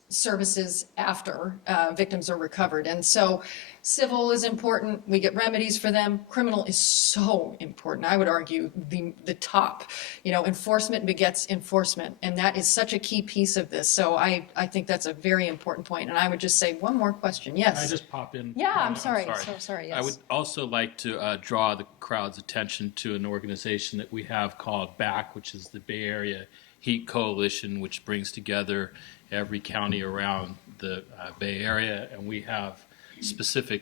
services after victims are recovered. And so civil is important. We get remedies for them. Criminal is so important. I would argue the top. Enforcement begets enforcement. And that is such a key piece of this. So I think that's a very important point. And I would just say one more question. Yes. Can I just pop in? Yeah, I'm sorry. So sorry. Yes. I would also like to draw the crowd's attention to an organization that we have called BACK, which is the Bay Area Heat Coalition, which brings together every county around the Bay Area, and we have specific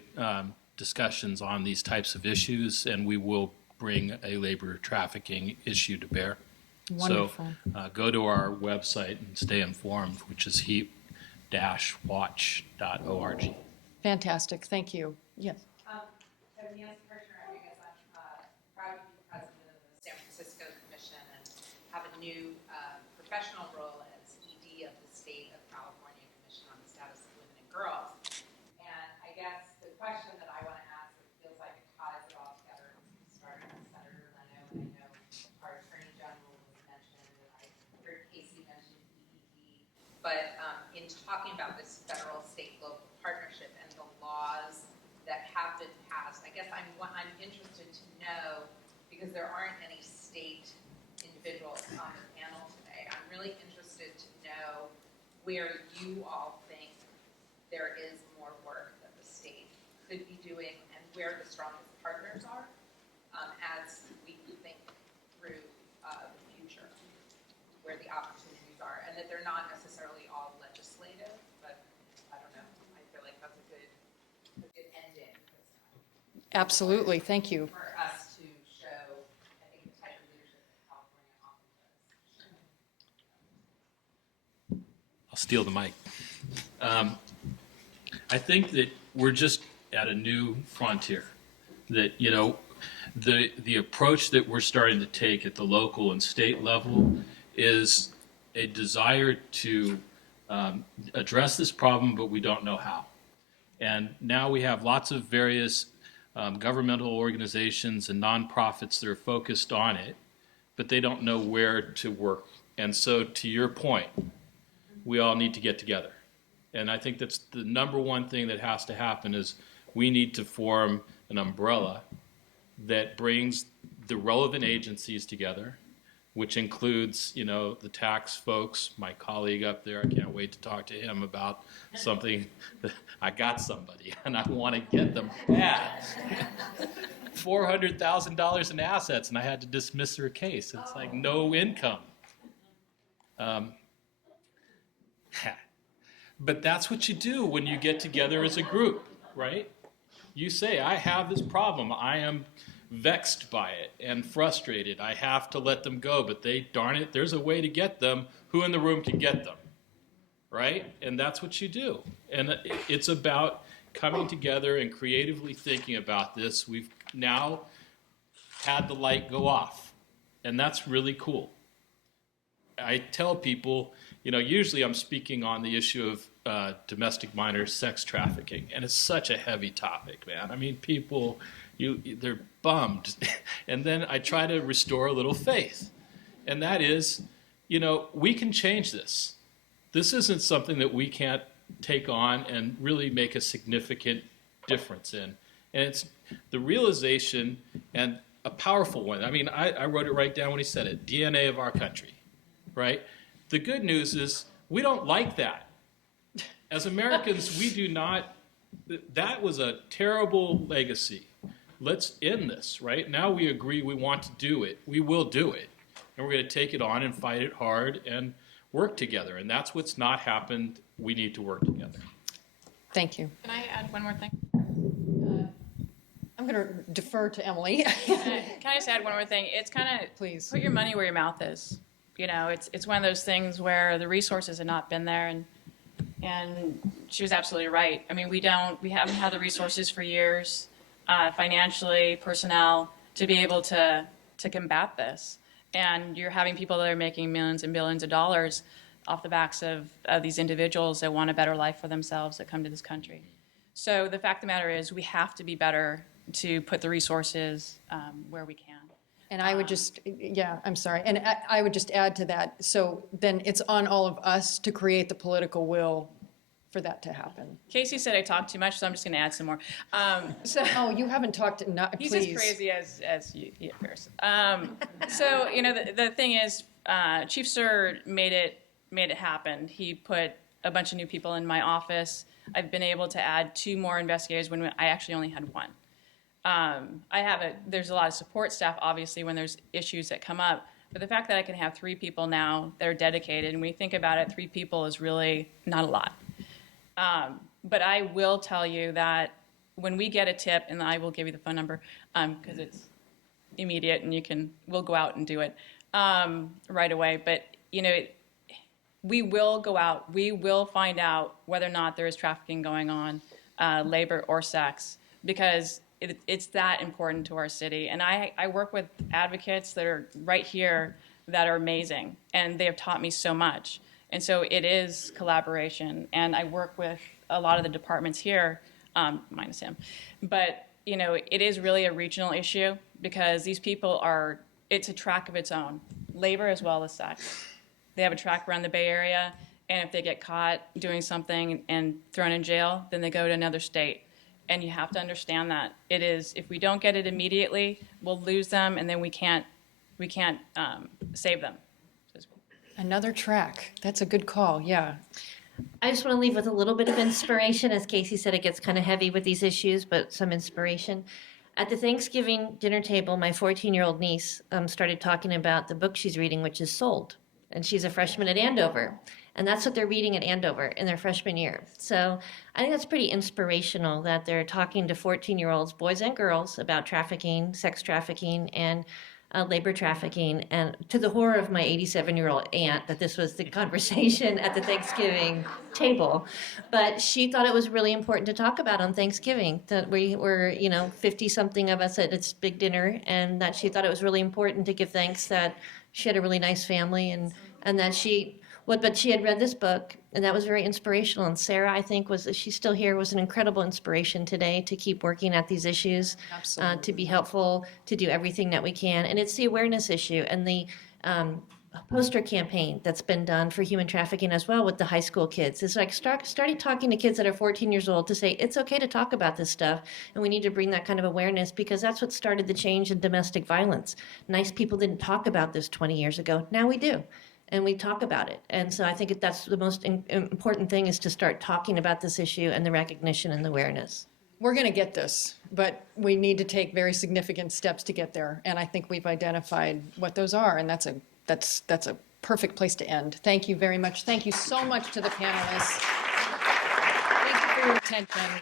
discussions on these types of issues, and we will bring a labor trafficking issue to bear. Wonderful. So go to our website and stay informed, which is heat-watch.org. Fantastic. Thank you. Yes. So Nancy Kirshner, I guess I'm proud to be president of the San Francisco Commission and have a new professional role as ED of the State of California Commission on the Status of Women and Girls. And I guess the question that I want to ask, it feels like it ties it all together, starting with Senator Leno, and I know our Attorney General was mentioned, and I heard Casey mention EED. But in talking about this federal, state, local partnership and the laws that have been passed, I guess I'm interested to know, because there aren't any state individuals on the panel today, I'm really interested to know where you all think there is more work that the state could be doing and Absolutely, thank you. for us to show, I think, the type of leadership that California often does. I'll steal the mic. I think that we're just at a new frontier. That, you know, the approach that we're starting to take at the local and state level is a desire to address this problem, but we don't know how. And now we have lots of various governmental organizations and nonprofits that are focused on it, but they don't know where to work. And so, to your point, we all need to get together. And I think that's the number one thing that has to happen is we need to form an umbrella that brings the relevant agencies together, which includes, you know, the tax folks, my colleague up there. I can't wait to talk to him about something. I got somebody, and I want to get them bad. $400,000 in assets, and I had to dismiss her case. It's like no income. But that's what you do when you get together as a group, right? You say, I have this problem. I am vexed by it and frustrated. I have to let them go, but darn it, there's a way to get them. Who in the room can get them, right? And that's what you do. And it's about coming together and creatively thinking about this. We've now had the light go off, and that's really cool. I tell people, you know, usually I'm speaking on the issue of domestic minor sex trafficking, and it's such a heavy topic, man. I mean, people, they're bummed. And then I try to restore a little faith, and that is, you know, we can change this. This isn't something that we can't take on and really make a significant difference in. And it's the realization, and a powerful one. I mean, I wrote it right down when he said it, DNA of our country, right? The good news is we don't like that. As Americans, we do not, that was a terrible legacy. Let's end this, right? Now we agree we want to do it. We will do it. And we're going to take it on and fight it hard and work together. And that's what's not happened. We need to work together. Thank you. Can I add one more thing? I'm going to defer to Emily. Can I just add one more thing? It's kind of, Please. put your money where your mouth is. You know, it's one of those things where the resources have not been there, and she was absolutely right. I mean, we haven't had the resources for years, financially, personnel, to be able to combat this. And you're having people that are making millions and billions of dollars off the backs of these individuals that want a better life for themselves that come to this country. So the fact of the matter is we have to be better to put the resources where we can. And I would just, yeah, I'm sorry. And I would just add to that. So then it's on all of us to create the political will for that to happen. Casey said I talked too much, so I'm just going to add some more. Oh, you haven't talked, He's please. as crazy as he appears. So, you know, the thing is, Chief Sir made it happen. He put a bunch of new people in my office. I've been able to add 2 more investigators when I actually only had 1. There's a lot of support staff, obviously, when there's issues that come up. But the fact that I can have 3 people now that are dedicated, and when you think about it, 3 people is really not a lot. But I will tell you that when we get a tip, and I will give you the phone number because it's immediate, and we'll go out and do it right away. But you know, we will go out. We will find out whether or not there is trafficking going on, labor or sex, because it's that important to our city. And I work with advocates that are right here that are amazing, and they have taught me so much. And so it is collaboration. And I work with a lot of the departments here, minus him. But, you know, it is really a regional issue because these people it's a track of its own, labor as well as sex. They have a track around the Bay Area, and if they get caught doing something and thrown in jail, then they go to another state. And you have to understand that if we don't get it immediately, we'll lose them, and then we can't save them. Another track. That's a good call, yeah. I just want to leave with a little bit of inspiration. As Casey said, it gets kind of heavy with these issues, but some inspiration. At the Thanksgiving dinner table, my 14-year-old niece started talking about the book she's reading, which is Sold. And she's a freshman at Andover. And that's what they're reading at Andover in their freshman year. So I think that's pretty inspirational that they're talking to 14-year-olds, boys and girls, about trafficking, sex trafficking, and labor trafficking. And to the horror of my 87-year-old aunt, that this was the conversation at the Thanksgiving table. But she thought it was really important to talk about on Thanksgiving, that we were, 50-something of us at this big dinner, and that she thought it was really important to give thanks that she had a really nice family, and that but she had read this book, and that was very inspirational. And Sarah, I think, she's still here, was an incredible inspiration today to keep working at these issues, to be helpful, to do everything that we can. And it's the awareness issue and the poster campaign that's been done for human trafficking as well with the high school kids. It's like starting talking to kids that are 14 years old to say it's okay to talk about this stuff, and we need to bring that kind of awareness, because that's what started the change in domestic violence. Nice people didn't talk about this 20 years ago. Now we do. And we talk about it. And so I think that's the most important thing, is to start talking about this issue and the recognition and the awareness. We're going to get this, but we need to take very significant steps to get there. And I think we've identified what those are, and that's a perfect place to end. Thank you very much. Thank you so much to the panelists. Thank you for your attention.